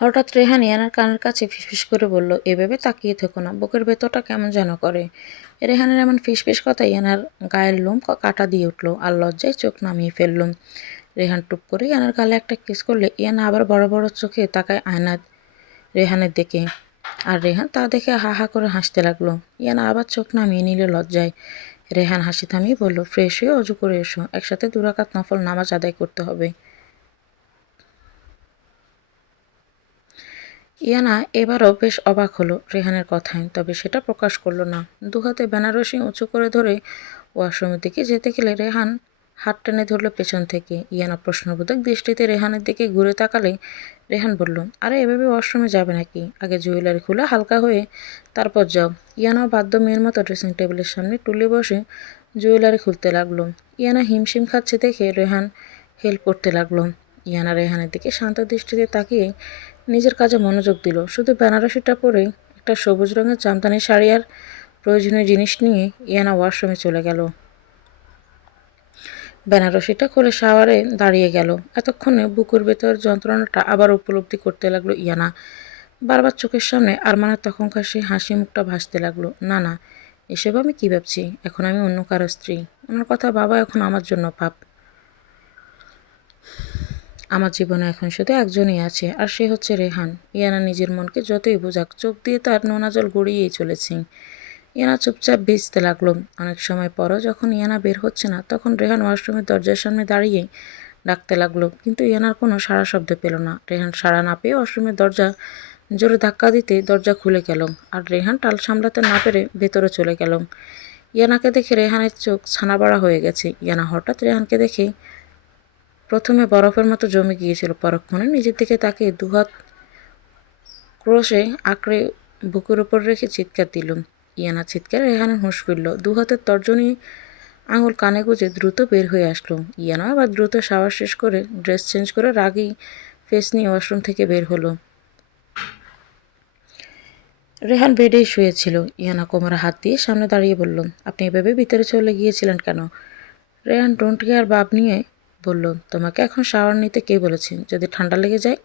হঠাৎ রেহান ইয়ানার কানের কাছে ফিসফিস করে বলল, এভাবে তাকিয়ে থেকো না, বুকের ভেতরটা কেমন যেন করে। রেহানের এমন ফিসফিস কথা ইয়ানার গায়ের লোম কাটা দিয়ে উঠলো আর লজ্জায় চোখ নামিয়ে ফেলল। রেহান টুপ করে ইয়ানার গালে একটা কিস করলে ইয়ানা আবার বড় বড় চোখে তাকায় রেহানের দিকে, আর রেহান তা দেখে হা হা করে হাসতে লাগলো। ইয়ানা আবার চোখ নামিয়ে নিল লজ্জায়। রেহান হাসি থামিয়ে বলল, ফ্রেশ হয়ে অজু করে এসো, একসাথে 2 রাকাত নফল নামাজ আদায় করতে হবে। ইয়ানা এবারও বেশ অবাক হলো রেহানের কথায়, তবে সেটা প্রকাশ করলো না। দুহাতে বেনারসি উঁচু করে ধরে ওয়াশরুমের দিকে যেতে গেলে রেহান হাত টেনে ধরলো পেছন থেকে। ইয়ানা প্রশ্নবোধক দৃষ্টিতে রেহানের দিকে ঘুরে তাকালে রেহান বলল, আরে এভাবে ওয়াশরুমে যাবে নাকি? আগে জুয়েলারি খুলে হালকা হয়ে তারপর যাও। ইয়ানাও বাধ্য মেয়ের মতো ড্রেসিং টেবিলের সামনে টুলে বসে জুয়েলারি খুলতে লাগলো। ইয়ানা হিমশিম খাচ্ছে দেখে রেহান হেল্প করতে লাগলো। ইয়ানা রেহানের দিকে শান্ত দৃষ্টিতে তাকিয়ে নিজের কাজে মনোযোগ দিল। শুধু বেনারসিটা পরে একটা সবুজ রঙের জামদানি শাড়ি আর প্রয়োজনীয় জিনিস নিয়ে ইয়ানা ওয়াশরুমে চলে গেল। বেনারসিটা খুলে শাওয়ারে দাঁড়িয়ে গেল। এতক্ষণে বুকুর ভেতর যন্ত্রণাটা আবার উপলব্ধি করতে লাগলো ইয়ানা। বারবার চোখের সামনে আরমানের তখনকার সেই হাসি মুখটা ভাসতে লাগলো। না না, এসব আমি কী ভাবছি, এখন আমি অন্য কারো স্ত্রী। ওনার কথা বাবা এখন আমার জন্য পাপ। আমার জীবনে এখন শুধু একজনই আছে, আর সে হচ্ছে রেহান। ইয়ানা নিজের মনকে যতই বোঝাক, চোখ দিয়ে তার নোনা জল গড়িয়েই চলেছে। ইয়ানা চুপচাপ ভিজতে লাগলো। অনেক সময় পরও যখন ইয়ানা বের হচ্ছে না, তখন রেহান ওয়াশরুমের দরজার সামনে দাঁড়িয়ে ডাকতে লাগলো, কিন্তু ইয়ানার কোনো সাড়া শব্দ পেল না। রেহান সাড়া না পেয়ে ওয়াশরুমের দরজা জোরে ধাক্কা দিতে দরজা খুলে গেল, আর রেহান টাল সামলাতে না পেরে ভেতরে চলে গেল। ইয়ানাকে দেখে রেহানের চোখ ছানাবড়া হয়ে গেছে। ইয়ানা হঠাৎ রেহানকে দেখে প্রথমে বরফের মতো জমে গিয়েছিল, পরক্ষণে নিজের দিকে তাকিয়ে দুহাত ক্রোশে আঁকড়ে বুকের উপর রেখে চিৎকার দিল। ইয়ানা চিৎকারে রেহানের হুঁশ ফিরল। দুহাতের তর্জনী আঙুল কানে গুঁজে দ্রুত বের হয়ে আসলো। ইয়ানা আবার দ্রুত শাওয়ার শেষ করে ড্রেস চেঞ্জ করে রাগী ফেস নিয়ে ওয়াশরুম থেকে বের হলো। রেহান বেডেই শুয়েছিল। ইয়ানা কোমরে হাত দিয়ে সামনে দাঁড়িয়ে বলল, আপনি এভাবে ভিতরে চলে গিয়েছিলেন কেন? রেহান ডোন্ট কেয়ার ভাব নিয়ে বলল, তোমাকে এখন শাওয়ার নিতে কে বলেছে? যদি ঠান্ডা লেগে যায়?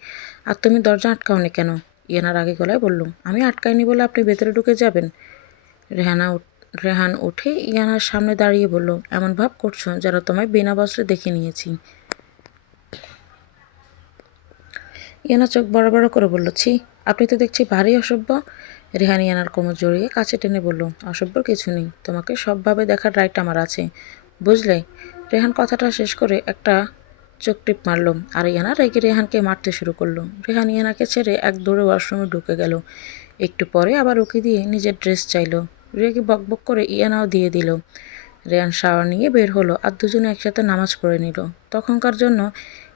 আর তুমি দরজা আটকাওনি কেন? ইয়ানা রাগে গলায় বলল, আমি আটকাইনি বলে আপনি ভেতরে ঢুকে যাবেন? রেহান উঠে ইয়ানার সামনে দাঁড়িয়ে বলল, এমন ভাব করছো যেন তোমায় বিনা বস্ত্রে দেখে নিয়েছি। ইয়ানা চোখ বড় বড় করে বলল, ছি, আপনি তো দেখছি ভারী অসভ্য। রেহান ইয়ানার কোমর জড়িয়ে কাছে টেনে বলল, অসভ্যর কিছু নেই, তোমাকে সবভাবে দেখার রাইট আমার আছে, বুঝলে? রেহান কথাটা শেষ করে একটা চোখ টিপ মারল, আর ইয়ানা রেগে রেহানকে মারতে শুরু করলো। রেহান ইয়ানাকে ছেড়ে এক দৌড়ে ওয়াশরুমে ঢুকে গেল। একটু পরে আবার উকি দিয়ে নিজের ড্রেস চাইল। রেগে বকবক করে ইয়ানাও দিয়ে দিল। রেহান শাওয়ার নিয়ে বের হলো আর দুজনে একসাথে নামাজ পড়ে নিল। তখনকার জন্য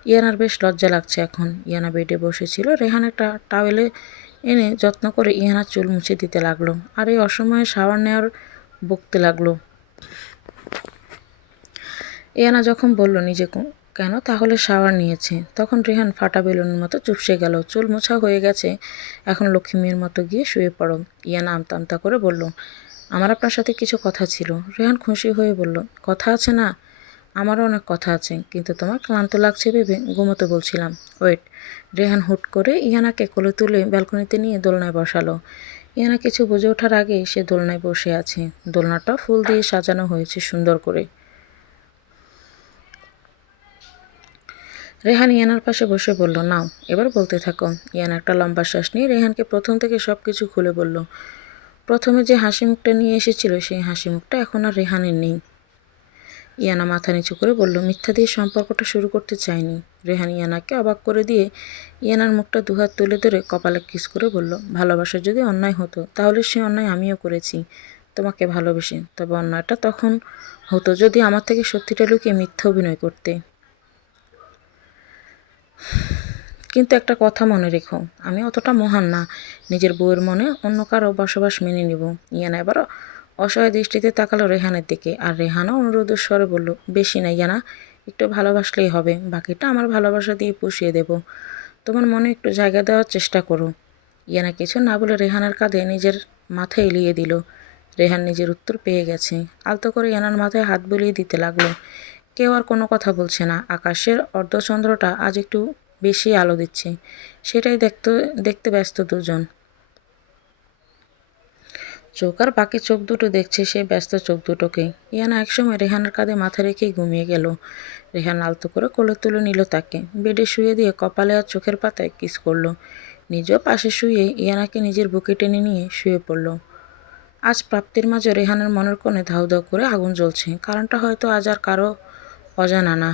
ইয়ানার বেশ লজ্জা লাগছে এখন। ইয়ানা বেডে বসেছিল, রেহান একটা টাওয়েলে এনে যত্ন করে ইয়ানার চুল মুছে দিতে লাগলো, আর এই অসময়ে শাওয়ার নেওয়ার বকতে লাগলো। ইয়ানা যখন বলল নিজে কেন তাহলে শাওয়ার নিয়েছে, তখন রেহান ফাটা বেলুনের মতো চুপসে গেল। চুল মোছা হয়ে গেছে, এখন লক্ষ্মীমের মতো গিয়ে শুয়ে পড়ো। ইয়ানা আমতা আমতা করে বলল, আমার আপনার সাথে কিছু কথা ছিল। রেহান খুশি হয়ে বলল, কথা আছে না? আমারও অনেক কথা আছে, কিন্তু তোমার ক্লান্ত লাগছে ভেবে ঘুমোতে বলছিলাম। ওয়েট। রেহান হুট করে ইয়ানাকে কোলে তুলে ব্যালকনিতে নিয়ে দোলনায় বসালো। ইয়ানা কিছু বুঝে ওঠার আগে সে দোলনায় বসে আছে। দোলনাটা ফুল দিয়ে সাজানো হয়েছে সুন্দর করে। রেহান ইয়ানার পাশে বসে বলল, নাও এবার বলতে থাকো। ইয়ানা একটা লম্বা শ্বাস নিয়ে রেহানকে প্রথম থেকে সব কিছু খুলে বলল। প্রথমে যে হাসি মুখটা নিয়ে এসেছিল সেই হাসি মুখটা এখন আর রেহানের নেই। ইয়ানা মাথা নিচু করে বলল, মিথ্যা দিয়ে সম্পর্কটা শুরু করতে চাইনি। রেহান ইয়ানাকে অবাক করে দিয়ে ইয়ানার মুখটা দুহাত তুলে ধরে কপালে কিস করে বলল, ভালোবাসা যদি অন্যায় হতো তাহলে সে অন্যায় আমিও করেছি, তোমাকে ভালোবেসে। তবে অন্যায়টা তখন হতো যদি আমার থেকে সত্যিটা লুকিয়ে মিথ্যা অভিনয় করতে। কিন্তু একটা কথা মনে রেখো, আমি অতটা মহান না নিজের বউয়ের মনে অন্য কারো বসবাস মেনে নিব। ইয়ানা এবার অসহায় দৃষ্টিতে তাকালো রেহানের দিকে, আর রেহানও অনুরোধের স্বরে বলল, বেশি না ইয়ানা, একটু ভালোবাসলেই হবে, বাকিটা আমার ভালোবাসা দিয়ে পুষিয়ে দেব। তোমার মনে একটু জায়গা দেওয়ার চেষ্টা করো। ইয়ানা কিছু না বলে রেহানের কাঁধে নিজের মাথা এলিয়ে দিল। রেহান নিজের উত্তর পেয়ে গেছে। আলতো করে ইয়ানার মাথায় হাত বুলিয়ে দিতে লাগলো। কেউ আর কোনো কথা বলছে না। আকাশের অর্ধচন্দ্রটা আজ একটু বেশি আলো দিচ্ছে, সেটাই দেখতে দেখতে ব্যস্ত দুজন। চোখ আর বাকি চোখ দুটো দেখছে সেই ব্যস্ত চোখ দুটোকে। ইয়ানা একসময় রেহানের কাঁধে মাথা রেখেই ঘুমিয়ে গেল। রেহান আলতো করে কোলে তুলে নিল তাকে, বেডে শুয়ে দিয়ে কপালে আর চোখের পাতায় কিস করলো। নিজেও পাশে শুয়ে ইয়ানাকে নিজের বুকে টেনে নিয়ে শুয়ে পড়ল। আজ প্রাপ্তির মাঝে রেহানের মনের কোণে ধাউ ধাউ করে আগুন জ্বলছে। কারণটা হয়তো আজ আর কারো অজানা না।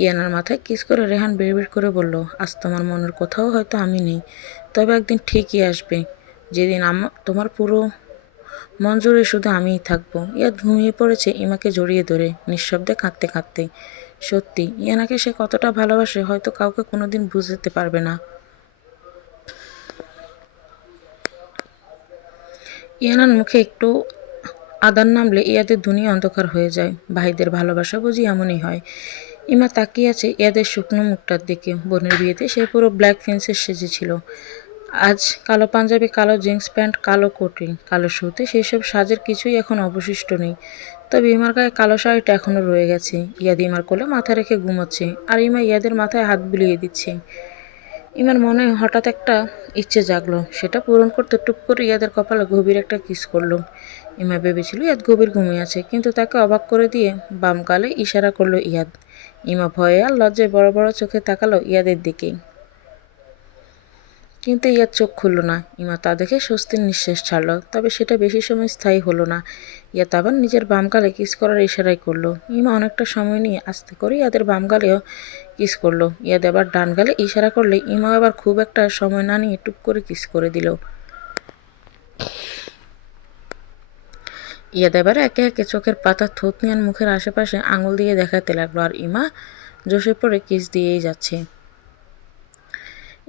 ইয়ানার মাথায় কিস করে রেহান বিড়বিড় করে বলল, আজ তোমার মনের কোথাও হয়তো আমি নেই, তবে একদিন ঠিকই আসবে যেদিন তোমার পুরো মন জুড়ে শুধু আমিই থাকবো। ইয়াদ ঘুমিয়ে পড়েছে ইমাকে জড়িয়ে ধরে, নিঃশব্দে কাঁদতে কাঁদতে। সত্যি ইয়ানাকে সে কতটা ভালোবাসে হয়তো কাউকে কোনোদিন বুঝতে পারবে না। ইয়ানার মুখে একটু আদার নামলে ইয়াদের দুনিয়া অন্ধকার হয়ে যায়। ভাইদের ভালোবাসা বুঝি এমনই হয়। ইমা তাকিয়ে আছে ইয়াদের শুকনো মুখটার দিকে। বোনের বিয়েতে সে পুরো ব্ল্যাক প্রিন্সেস সেজেছিল। আজ কালো পাঞ্জাবি, কালো জিন্স প্যান্ট, কালো কোটি, কালো সুতে, সেসব সাজের কিছুই এখন অবশিষ্ট নেই। তবে ইমার গায়ে কালো শাড়িটা এখনও রয়ে গেছে। ইয়াদ ইমার কোলে মাথা রেখে ঘুমোচ্ছে, আর ইমা ইয়াদের মাথায় হাত বুলিয়ে দিচ্ছে। ইমার মনে হঠাৎ একটা ইচ্ছে জাগলো, সেটা পূরণ করতে টুপ করে ইয়াদের কপালে গভীর একটা কিস করলো। ইমা ভেবেছিল ইয়াদ গভীর ঘুমিয়ে আছে, কিন্তু তাকে অবাক করে দিয়ে বাম গালে ইশারা করলো ইয়াদ। ইমা ভয়ে আর লজ্জায় বড় বড় চোখে তাকালো ইয়াদের দিকে, কিন্তু ইয়াদ চোখ খুলল না। ইমা তা দেখে স্বস্তির নিঃশ্বাস ছাড়ল, তবে সেটা বেশি সময় স্থায়ী হলো না। ইয়াদ আবার নিজের বাম গালে কিস করার ইশারাই করলো। ইমা অনেকটা সময় নিয়ে আস্তে করে ইয়াদের বাম গালেও কিস করলো। ইয়াদ আবার ডান গালে ইশারা করলে ইমা আবার খুব একটা সময় না নিয়ে টুপ করে কিস করে দিল। ইয়াদ এবার একে একে চোখের পাতা, থুতনি আর মুখের আশেপাশে আঙুল দিয়ে দেখাতে লাগলো, আর ইমা জোশে পড়ে কিস দিয়েই যাচ্ছে।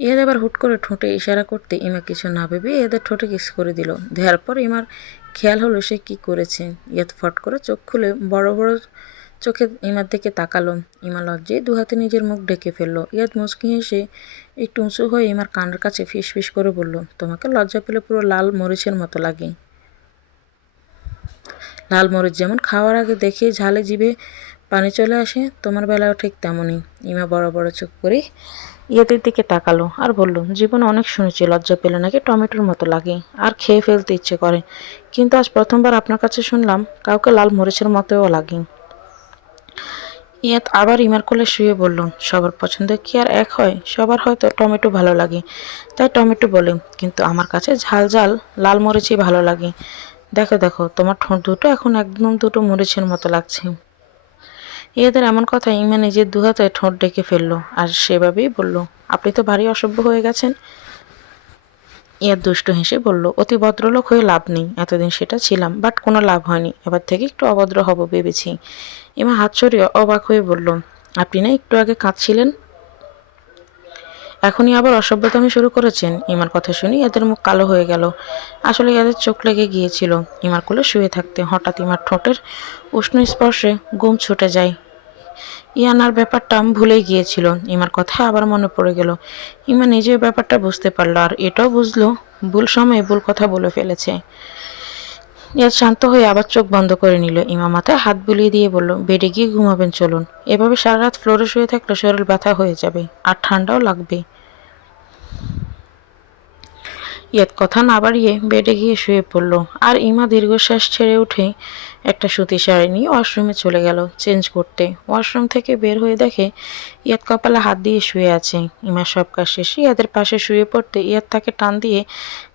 ইয়াদ এবার হুট করে ঠোঁটে ইশারা করতে ইমা কিছু না ভেবে ইয়াদের ঠোঁটে কিস করে দিল। দেওয়ার পর ইমার খেয়াল হলো সে কি করেছে। ইয়াদ ফট করে চোখ খুলে বড় বড় চোখে ইমার দিকে তাকালো। ইমা লজ্জায় দুহাতে নিজের মুখ ঢেকে ফেললো। ইয়াদ মুচকি হেসে একটু উঁচু হয়ে ইমার কানের কাছে ফিস ফিস করে বলল, তোমাকে লজ্জা পেলে পুরো লাল মরিচের মতো লাগে। লাল মরিচ যেমন খাওয়ার আগে দেখে ঝালে জিভে পানি চলে আসে, তোমার বেলাও ঠিক তেমনই। ইমা বড় বড় চোখ করে ইয়াদের দিকে তাকালো আর বলল, জীবন অনেক শুনেছি লজ্জা পেলে নাকি টমেটোর মতো লাগে আর খেয়ে ফেলতে ইচ্ছে করে, কিন্তু আজ প্রথমবার আপনার কাছে শুনলাম কাউকে লাল মরিচের মতোও লাগে। ইয়াত আবার ইমার কোলে শুয়ে বলল, সবার পছন্দ কি আর এক হয়? সবার হয়তো টমেটো ভালো লাগে, তাই টমেটো বলে, কিন্তু আমার কাছে ঝাল ঝাল লাল মরিচই ভালো লাগে। দেখো দেখো, তোমার ঠোঁট দুটো এখন একদম দুটো মরিচের মতো লাগছে। ইয়াদের এমন কথা ইমা নিজের দুহাতে ঠোঁট ডেকে ফেললো আর সেভাবেই বলল, আপনি তো ভারী অসভ্য হয়ে গেছেন। ইয়াদ দুষ্টু হেসে বলল, অতি ভদ্রলোক হয়ে লাভ নেই, এতদিন সেটা ছিলাম, বাট কোনো লাভ হয়নি, এবার থেকে একটু অভদ্র হব ভেবেছি। ইমা হাত সরিয়ে অবাক হয়ে বলল, আপনি না একটু আগে কাঁদছিলেন, এখনই আবার অসভ্যতামি শুরু করেছেন? ইমার কথা শুনে ইয়াদের মুখ কালো হয়ে গেল। আসলে ইয়াদের চোখ লেগে গিয়েছিল ইমার কোলে শুয়ে থাকতে। হঠাৎ ইমার ঠোঁটের উষ্ণ স্পর্শে ঘুম ছুটে যায়। ইয়ানার ব্যাপারটা ভুলেই গিয়েছিল, ইমার কথা আবার মনে পড়ে গেল। ইমা নিজেও ব্যাপারটা বুঝতে পারলো, আর এটাও বুঝলো ভুল সময়ে ভুল কথা বলে ফেলেছে। ইয়াদ শান্ত হয়ে আবার চোখ বন্ধ করে নিল। ইমা মাথায় হাত বুলিয়ে দিয়ে বলল, বেডে গিয়ে ঘুমাবেন চলুন, এভাবে সারা রাত ফ্লোরে শুয়ে থাকলে শরীর ব্যথা হয়ে যাবে আর ঠান্ডাও লাগবে। ইয়াদ কথা না বাড়িয়ে বেডে গিয়ে শুয়ে পড়ল, আর ইমা দীর্ঘশ্বাস ছেড়ে উঠে একটা সুতি শাড়ি নিয়ে ওয়াশরুমে চলে গেল চেঞ্জ করতে। ওয়াশরুম থেকে বের হয়ে দেখে ইয়াদ কপালে হাত দিয়ে শুয়ে আছে। ইমা সব কাজ শেষে ইয়াদের পাশে শুয়ে পড়তে ইয়াদ তাকে টান দিয়ে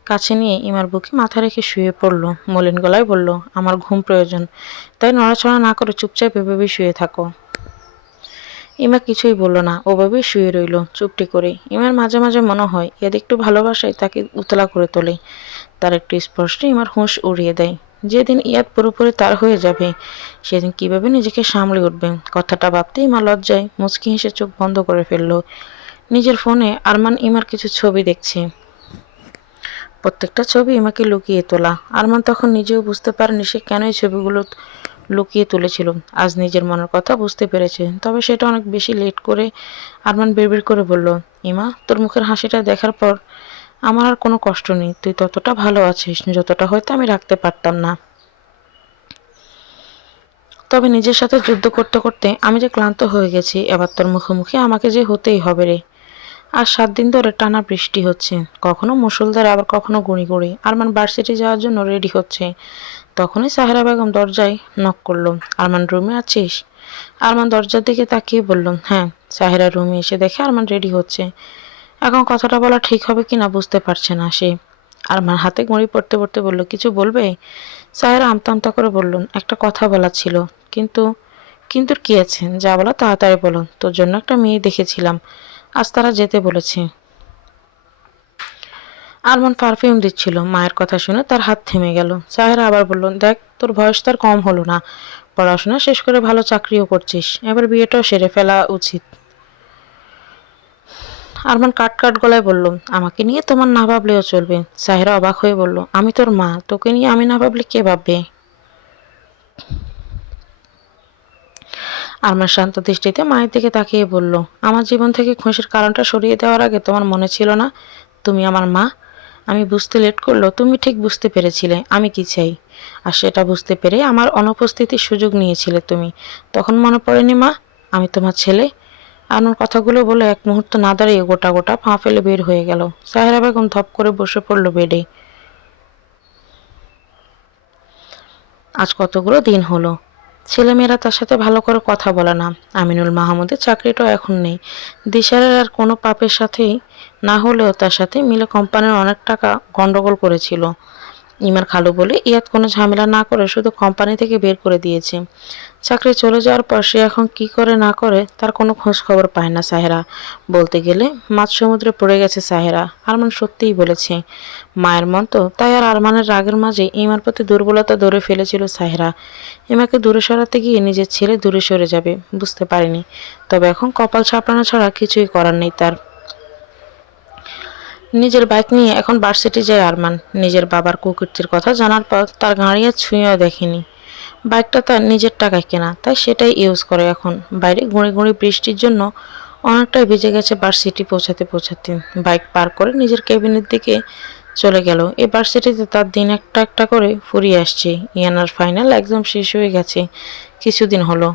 কাছে নিয়ে ইমার বুকে মাথা রেখে শুয়ে পড়ল। মলিন গলায় বলল, আমার ঘুম প্রয়োজন, তাই নড়াচড়া না করে চুপচাপ এভাবে শুয়ে থাকো। ইমা কিছুই বলল না, ওভাবেই শুয়ে রইল চুপটি করে। ইমার মাঝে মাঝে মনে হয় ইয়াদ একটু ভালোবাসায় তাকে উতলা করে তোলে, তার একটু স্পর্শে ইমার হুঁশ উড়িয়ে দেয়। যেদিন ইয়াদ পুরোপুরি তার হয়ে যাবে সেদিন কিভাবে নিজেকে সামলে উঠবে, কথাটা ভাবতে ইমা লজ্জায় মুচকি হেসে চোখ বন্ধ করে ফেলল। নিজের ফোনে আরমান ইমার কিছু ছবি দেখছে, প্রত্যেকটা ছবি ইমাকে লুকিয়ে তোলা। আরমান তখন নিজেও বুঝতে পারেনি সে কেন এই ছবিগুলো লুকিয়ে তুলেছিল। আজ নিজের মনের কথা বুঝতে পেরেছে, তবে সেটা অনেক বেশি লেট করে। আরমান বিড়বিড় করে বলল, ইমা, তোর মুখের হাসিটা দেখার পর আমার আর কোনো কষ্ট নেই, তুই ততটা ভালো আছিস যতটা হয়তো আমি রাখতে পারতাম না। তবে নিজের সাথে যুদ্ধ করতে করতে আমি যে ক্লান্ত হয়ে গেছি, এবার তোর মুখোমুখি আমাকে যে হতেই হবে রে। আর 7 দিন ধরে টানা বৃষ্টি হচ্ছে, কখনো মুষলধারে আবার কখনো গুঁড়ি গুঁড়ি। আরমান ভার্সিটি যাওয়ার জন্য রেডি হচ্ছে, তখনই সাহেরা বেগম দরজায় নক করলো। আরমান, রুমে আছিস? আরমান দরজার দিকে তাকিয়ে বলল, হ্যাঁ। সাহেরা রুমে এসে দেখে আরমান রেডি হচ্ছে। এখন কথাটা বলা ঠিক হবে কিনা বুঝতে পারছে না সে। আরমান হাতে ঘড়ি পড়তে পড়তে বলল, কিছু বলবে? সাহেরা আমতা আমতা করে বলল, একটা কথা বলা ছিল। কিন্তু? কিন্তু কি আছে, যা বলো তাড়াতাড়ি বলো। তোর জন্য একটা মেয়ে দেখেছিলাম, আজ তারা যেতে বলেছে। আরমান পারফিউম দিচ্ছিল, মায়ের কথা শুনে তার হাত থেমে গেল। সাহেরা আবার বলল, দেখ, তোর বয়স তার কম হলো না, পড়াশোনা শেষ করে ভালো চাকরিও করছিস, এবার বিয়েটাও সেরে ফেলা উচিত। আরমান কাট কাট গলায় বলল, আমাকে নিয়ে তোমার না ভাবলেও চলবে। সাহেরা অবাক হয়ে বলল, আমি তোর মা, তোকে নিয়ে আমি না ভাবলে কে ভাববে? আরমান শান্ত দৃষ্টিতে মায়ের দিকে তাকিয়ে বলল, আমার জীবন থেকে খুশির কারণটা সরিয়ে দেওয়ার আগে তোমার মনে ছিল না তুমি আমার মা? আমি বুঝতে লেট করলো, তুমি ঠিক বুঝতে পেরেছিলে আমি কি চাই, আর সেটা বুঝতে পেরে আমার অনুপস্থিতির সুযোগ নিয়েছিলে তুমি। তখন মনে পড়েনি মা, আমি তোমার ছেলে? আমার কথাগুলো বলে এক মুহূর্ত না দাঁড়িয়ে গোটা গোটা পা ফেলে বের হয়ে গেল। সাহেরা বেগম ধপ করে বসে পড়ল বেডে। আজ কতগুলো দিন হলো ছেলেমেয়েরা তার সাথে ভালো করে কথা বলে না। আমিনুল মাহমুদের চাকরিটাও এখন নেই। দিশারের আর কোনো পাপের সাথেই না হলেও তার সাথে মিলে কোম্পানির অনেক টাকা গন্ডগোল করেছিল। ইমার খালু বলে ইয়াদ কোনো ঝামেলা না করে শুধু কোম্পানি থেকে বের করে দিয়েছে। চাকরি চলে যাওয়ার পর সে এখন কি করে না করে তার কোনো খোঁজ খবর পায় না সাহেরা। বলতে গেলে মাঝ সমুদ্রে পড়ে গেছে সাহেরা। আরমান সত্যিই বলেছে, মায়ের মন তো, তাই আর আরমানের রাগের মাঝে ইমার প্রতি দুর্বলতা ধরে ফেলেছিল সাহেরা। ইমাকে দূরে সরাতে গিয়ে নিজের ছেলে দূরে সরে যাবে বুঝতে পারেনি, তবে এখন কপাল চাপড়ানো ছাড়া কিছুই করার নেই তার। নিজের বাইক নিয়ে এখন ভার্সিটি যায় আরমান। নিজের বাবার কুকীর্তির কথা জানার পর তার গাড়ি আর ছুঁয়েও দেখেনি। বাইকটা তার নিজের টাকায় কেনা, তাই সেটাই ইউজ করে এখন। বাইরে গুঁড়ি গুঁড়ি বৃষ্টির জন্য অনেকটাই ভিজে গেছে ভার্সিটি পৌঁছাতে পৌঁছাতে। বাইক পার করে নিজের কেবিনের দিকে চলে গেল। এই ভার্সিটিতে তার দিন একটা একটা করে ফুরিয়ে আসছে। ইয়ানার ফাইনাল একদম শেষ হয়ে গেছে কিছুদিন হলো।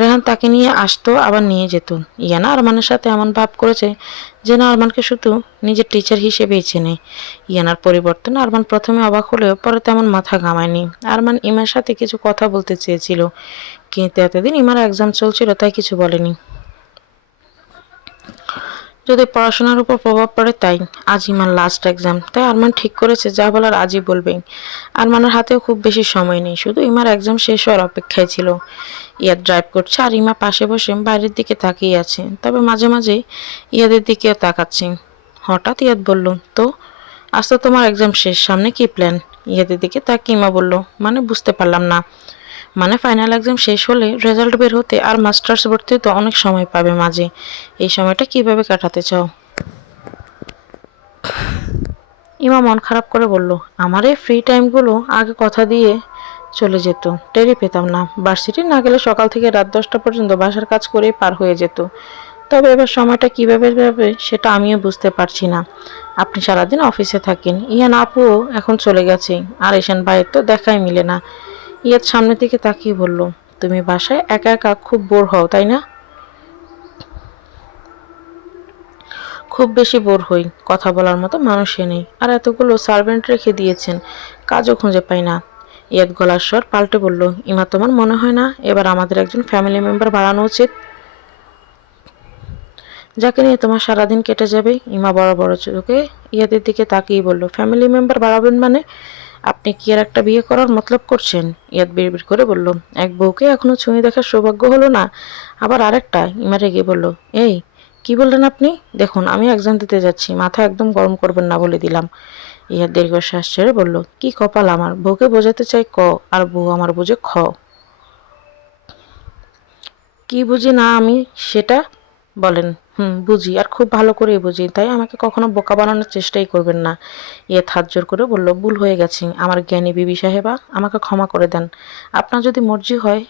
রেহান তাকে নিয়ে আসতো আবার নিয়ে যেত। ইয়ানা আরমানের সাথে এমন ভাব করেছে যেন আরমানকে শুধু নিজের টিচার হিসেবেই চেনে। ইয়ানার পরিবর্তন আরমান প্রথমে অবাক হলেও পরে তেমন মাথা ঘামায়নি। আরমান ইমার সাথে কিছু কথা বলতে চেয়েছিল, কিন্তু এতদিন ইমার এক্সাম চলছিল তাই কিছু বলেনি। যদি পড়াশোনার উপর প্রভাব পড়ে তাই। আজ ইমার লাস্ট এক্সাম, তাই আরমান ঠিক করেছে যা বলার আজই বলবে। আরমানের হাতেও খুব বেশি সময় নেই, শুধু ইমার এক্সাম শেষ হওয়ার অপেক্ষায় ছিল। ইয়াদ ড্রাইভ করছে আর ইমা পাশে বসে বাইরের দিকে তাকিয়ে আছে, তবে মাঝে মাঝে ইয়াদের দিকেও তাকাচ্ছে। হঠাৎ ইয়াদ বলল, তো আজ তো তোমার এক্সাম শেষ, সামনে কি প্ল্যান? ইয়াদের দিকে তাকিয়ে ইমা বলল, মানে বুঝতে পারলাম না। মানে ফাইনাল এক্সাম শেষ হলে রেজাল্ট বের হতে আর মাস্টার্স ভর্তি তো অনেক সময় পাবে মাঝে, এই সময়টা কিভাবে কাটাতে চাও? ইমা মন খারাপ করে বলল, আমার এই ফ্রি টাইমগুলো আগে কথা দিয়ে চলে যেত, টেরই পেতাম না। ভার্সিটি না গেলে সকাল থেকে রাত 10টা পর্যন্ত বাসার কাজ করেই পার হয়ে যেত। তবে এবার সময়টা কিভাবে যাবে সেটা আমিও বুঝতে পারছি না। আপনি সারাদিন অফিসে থাকেন, ইয়ান আপুও এখন চলে গেছে, আর ঈশান ভাইয়ের তো দেখাই মিলে না। ইয়াদ সামনের দিকে তাকিয়ে বলল, তুমি বাসায় একা একা খুব বোর হও তাই না? খুব বেশি বোর হই, কথা বলার মতো মানুষই নেই, আর এতগুলো সার্ভেন্ট রেখে দিয়েছেন, কাজও খুঁজে পাই না। ইয়াদ গলার স্বর পাল্টে বলল, ইমা তোমার মনে হয় না এবার আমাদের একজন ফ্যামিলি মেম্বার বাড়ানো উচিত, যাকে নিয়ে তোমার সারাদিন কেটে যাবে? ইমা বড় বড় চোখে ইয়াদের দিকে তাকিয়ে বলল, ফ্যামিলি মেম্বার বাড়াবেন মানে? আপনি কি আর একটা বিয়ে করার মতলব করছেন? ইয়াদ বিড়বিড় করে বলল, এক বউকে এখনো ছুঁয়ে দেখার সৌভাগ্য হলো না, আবার আরেকটা? ইমা রেগে বলল, এই কি বললেন আপনি? দেখুন আমি এক্সাম দিতে যাচ্ছি, মাথা একদম গরম করবেন না বলে দিলাম। ইয়াদ দীর্ঘশ্বাস ছেড়ে বলল, কি কপাল আমার, বউকে বোঝাতে চাই ক, আর বউ আমার বুঝে খ। কি বুঝি না আমি সেটা বলেন? বুঝি, আর খুব ভালো করেই বুঝি, তাই আমাকে কখনো বোকা বানানোর চেষ্টাই করবেন না। ইয়ে হাত জোর করে বলল, ভুল হয়ে গেছে আমার জ্ঞানী বিবি সাহেবা, আমাকে ক্ষমা করে দেন। আপনার যদি মর্জি হয়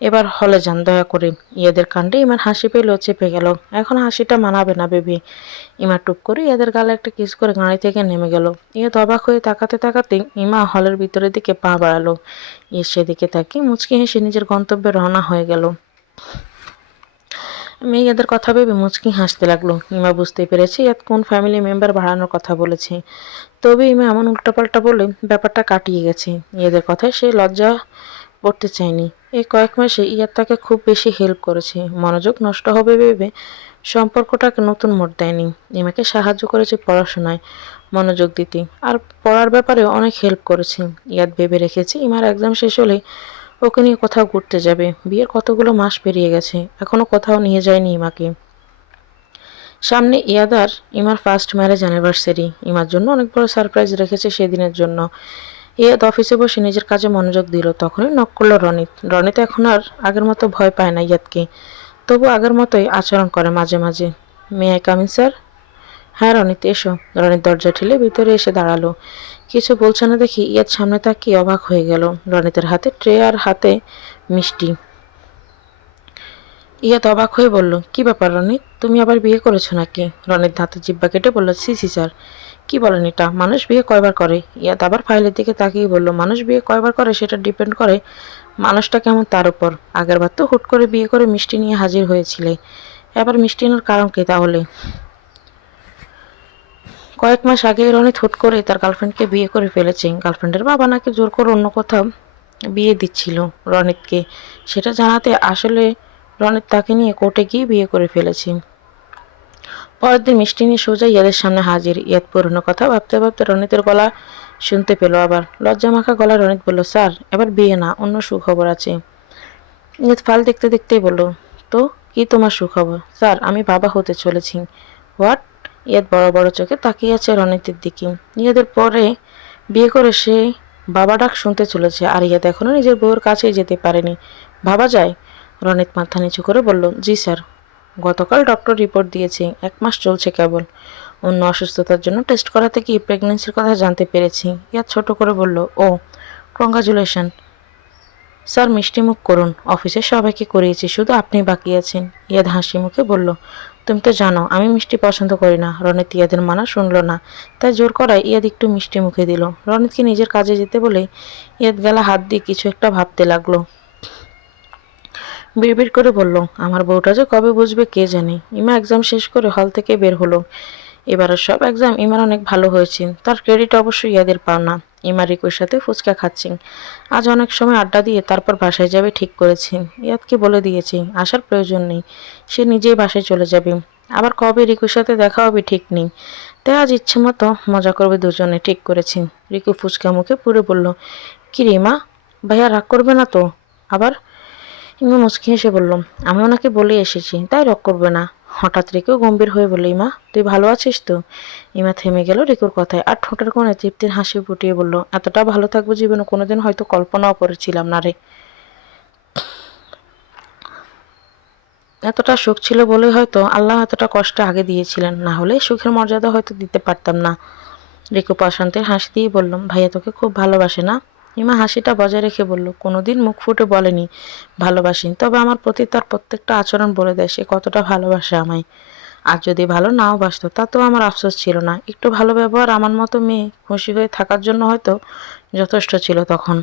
এবার হলে যান দয়া করে। ইয়েদের কাণ্ডে ইমার হাসি পেল চেপে গেল, এখন হাসিটা মানাবে না বেবি। ইমা টুক করে ইয়েদের গালে একটা কিস করে গাড়ি থেকে নেমে গেল। ইয়েদ অবাক হয়ে তাকাতে তাকাতে ইমা হলের ভিতরের দিকে পা বাড়ালো। ইয়ে সেদিকে তাকিয়ে মুচকি হেসে নিজের গন্তব্যে রওনা হয়ে গেল। মেয়ে এদের কথা ভেবে মুচকি হাসতে লাগলো। ইমা বুঝতে পেরেছে ইয়াদ কোন ফ্যামিলি মেম্বার বাড়ানোর কথা বলেছে, তবে ইমা এমন উল্টাপাল্টা বলে ব্যাপারটা কাটিয়ে গেছে। এদের কথায় সে লজ্জা পড়তে চায়নি। এই কয়েক মাসে ইয়াদ তাকে খুব বেশি হেল্প করেছে, মনোযোগ নষ্ট হবে ভেবে সম্পর্কটাকে নতুন মোড় দেয়নি। ইমাকে সাহায্য করেছে পড়াশোনায় মনোযোগ দিতে, আর পড়ার ব্যাপারেও অনেক হেল্প করেছে। ইয়াদ ভেবে রেখেছে ইমার এক্সাম শেষ হলে ওকে নিয়ে কোথাও ঘুরতে যাবে। বিয়ের কতগুলো মাস পেরিয়ে গেছে, এখনো কোথাও নিয়ে যায়নি ইমাকে। সামনে ইয়াদার ইমার ফার্স্ট ম্যারেজ অ্যানিভার্সারি, ইমার জন্য অনেক বড় সারপ্রাইজ রেখেছে সেদিনের জন্য। ইয়াদ অফিসে বসে নিজের কাজে মনোযোগ দিল, তখনই নক করলো রনিত। রনিত এখন আর আগের মতো ভয় পায় না ইয়াদকে, তবু আগের মতোই আচরণ করে মাঝে মাঝে। May I come in sir? হ্যাঁ রনিত এসো। রনিত দরজা ঠেলে ভিতরে এসে দাঁড়ালো। কিছু বলছে না দেখি ইয়াদ সামনে তাকিয়ে অবাক হয়ে গেল। রনিতের হাতে ট্রে আর হাতে মিষ্টি। ইয়াদ অবাক হয়ে বলল, কি ব্যাপার রনিত, তুমি আবার বিয়ে করেছো নাকি? রনিত দাঁতে জিব্বা কেটে বলল, সি সি স্যার, কি বলেন এটা? মানুষ বিয়ে কয়বার করে? ইয়াদ আবার ফাইলের দিকে তাকিয়ে বলল, মানুষ বিয়ে কয়বার করে সেটা ডিপেন্ড করে মানুষটা কেমন তার উপর। আগেরবার তো হুট করে বিয়ে করে মিষ্টি নিয়ে হাজির হয়েছিলে, এবার মিষ্টি আনার কারণ কি তাহলে? কয়েক মাস আগে রনিত হুট করে তার গার্লফ্রেন্ডকে বিয়ে করে ফেলেছে। গার্লফ্রেন্ডের বাবা নাকি জোর করে অন্য কোথাও বিয়ে দিচ্ছিল রনিতকে, সেটা জানাতে আসলে রনিত তাকে নিয়ে কোর্টে গিয়ে বিয়ে করে ফেলেছে। পরের দিন মিষ্টি নিয়ে সোজা ইয়াদের সামনে হাজির। ইয়াদ পুরনো কথা ভাবতে ভাবতে রনিতের গলা শুনতে পেল আবার। লজ্জা মাখা গলা রনিত বলল, স্যার এবার বিয়ে না, অন্য সুখবর আছে। ইয়াদ ফাল দেখতে দেখতেই বলল, তো কি তোমার সুখবর? স্যার আমি বাবা হতে চলেছি। হোয়াট? ইয়াদ বড় বড় চোখে তাকিয়ে আছে রনিতের দিকে। ইয়াদের পরে বিয়ে করে সে বাবা ডাক শুনতে চলেছে, আর ইয়াদ এখনো নিজের বউয়ের কাছেই যেতে পারেনি। ভাবা যায়? রনিত মাথা নিচু করে বলল, জি স্যার, গতকাল ডক্টর রিপোর্ট দিয়েছে, 1 মাস চলছে কেবল। অন্য অসুস্থতার জন্য টেস্ট করাতে গিয়ে প্রেগনেন্সির কথা জানতে পেরেছি। ইয়াদ ছোট করে বলল, ও কংগ্রাচুলেশন স্যার, মিষ্টি মুখ করুন, অফিসে সবাইকে করিয়েছি, শুধু আপনি বাকি আছেন। ইয়াদ হাসি মুখে বলল, তুমি তো জানো আমি মিষ্টি পছন্দ করি না। রনিত ইয়াদের মানা শুনল না, তাই জোর করায় ইয়াদ একটু মিষ্টি মুখে দিল। রনিতকে নিজের কাজে যেতে বলে ইয়াদ গলা হাত দিয়ে কিছু একটা ভাবতে লাগলো। বিড়বিড় করে বলল, আমার বউটা যে কবে বুঝবে কে জানে। ইমা এক্সাম শেষ করে হল থেকে বের হলো। এবারের সব এক্সাম ইমার অনেক ভালো হয়েছে, তার ক্রেডিট অবশ্যই ইয়াদের পাওনা। ইমা রিকুর সাথে ফুচকা খাচ্ছি। আজ অনেক সময় আড্ডা দিয়ে তারপর বাসায় যাবে ঠিক করেছি। ইয়াদকে বলে দিয়েছি আসার প্রয়োজন নেই, সে নিজেই বাসায় চলে যাবে। আবার কবে রিকুর সাথে দেখা হবে ঠিক নেই, তাই আজ ইচ্ছে মতো মজা করবে দুজনে ঠিক করেছি। রিকু ফুচকা মুখে পুরে বলল, কি রে মা, ভাইয়া রাগ করবে না তো আবার? ইমা মুচকি হেসে বলল, আমি ওনাকে বলে এসেছি, তাই রাগ করবে না। হঠাৎ রিকু গম্ভীর হয়ে বলল, ইমা তুই ভালো আছিস তো? ইমা থেমে গেল রিকুর কথায়, আর ঠোঁটের কোণে তৃপ্তির হাসি ফুটিয়ে বলল, এতটা ভালো থাকবো জীবনে কোনোদিন হয়তো কল্পনাও করেছিলাম না রে। এতটা সুখ ছিল বলেই হয়তো আল্লাহ এতটা কষ্ট আগে দিয়েছিলেন, না হলে সুখের মর্যাদা হয়তো দিতে পারতাম না। রিকু প্রশান্তের হাসি দিয়ে বলল, ভাইয়া তোকে খুব ভালোবাসে না? ইমা হাসিটা বজায় রেখে বলল, কোনোদিন মুখ ফুটে বলেনি ভালোবাসি, তবে আমার প্রতি তার প্রত্যেকটা আচরণ বলে দেয় সে কতটা ভালোবাসে আমায়। আর যদি ভালো নাও বাসতো তাতেও আমার আফসোস ছিল না, একটু ভালো ব্যবহার আমার মতো মেয়ে খুশি হয়ে থাকার জন্য হয়তো যথেষ্ট ছিল তখন।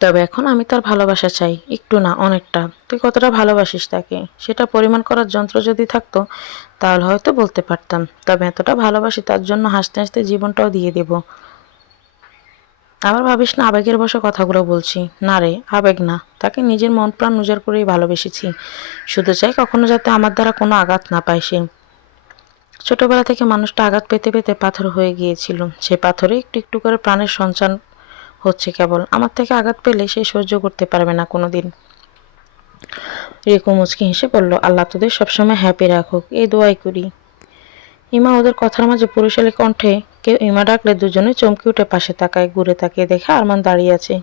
তবে এখন আমি তার ভালোবাসা চাই, একটু না অনেকটা। তুই কতটা ভালোবাসিস তাকে সেটা পরিমাণ করার যন্ত্র যদি থাকতো তাহলে হয়তো বলতে পারতাম, তবে এতটা ভালোবাসি তার জন্য হাসতে হাসতে জীবনটাও দিয়ে দেব। আবার ভাবিস না আবেগের বশে কথাগুলো বলছি, না রে আবেগ না, তাকে নিজের মন প্রাণ উজাড় করেই ভালোবেসেছি। শুধু চাই কখনো যাতে আমার দ্বারা কোনো আঘাত না পায় সে। ছোটবেলা থেকে মানুষটা আঘাত পেতে পেতে পাথর হয়ে গিয়েছিল, সে পাথরে একটু একটু করে প্রাণের সঞ্চার হচ্ছে কেবল। আমার থেকে আঘাত পেলে সে সহ্য করতে পারবে না কোনোদিন। রিকু মুচকি হেসে বলল, আল্লাহ তোদের সবসময় হ্যাপি রাখুক, এই দোয়াই করি। ইমা ওদের কথার মাঝে পুরুষালী কণ্ঠে কেউ ইমা ডাকলে দুজনে চমকে উঠে পাশে তাকায়, ঘুরে তাকিয়ে দেখে আরমান দাঁড়িয়ে আছে।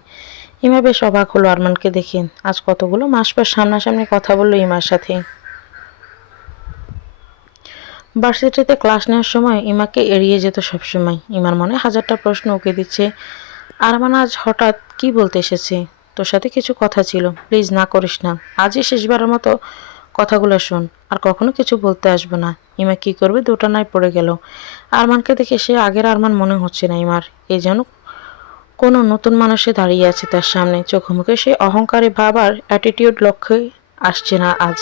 ইমা বেশ অবাক হলো আরমানকে দেখে, আজ কতগুলো মাস পর সামনাসামনি কথা বললো ইমার সাথে। ভার্সিটিতে ক্লাস নেওয়ার সময় ইমাকে এড়িয়ে যেত সবসময়। ইমার মনে হাজারটা প্রশ্ন উকে দিচ্ছে, আরমান আজ হঠাৎ কি বলতে এসেছে? তোর সাথে কিছু কথা ছিল, প্লিজ না করিস না, আজই শেষবারের মতো কথাগুলো শোন, আর কখনো কিছু বলতে আসবো না। ইমা কি করবে দোটানায় পড়ে গেল। আরমানকে দেখে সে আগের আরমান মনে হচ্ছে না ইমার, এ যেন কোনো নতুন মানুষে দাঁড়িয়ে আছে তার সামনে, চোখে মুখে সে অহংকারী ভাব আর অ্যাটিটিউড লক্ষ্যে আসছে না আজ।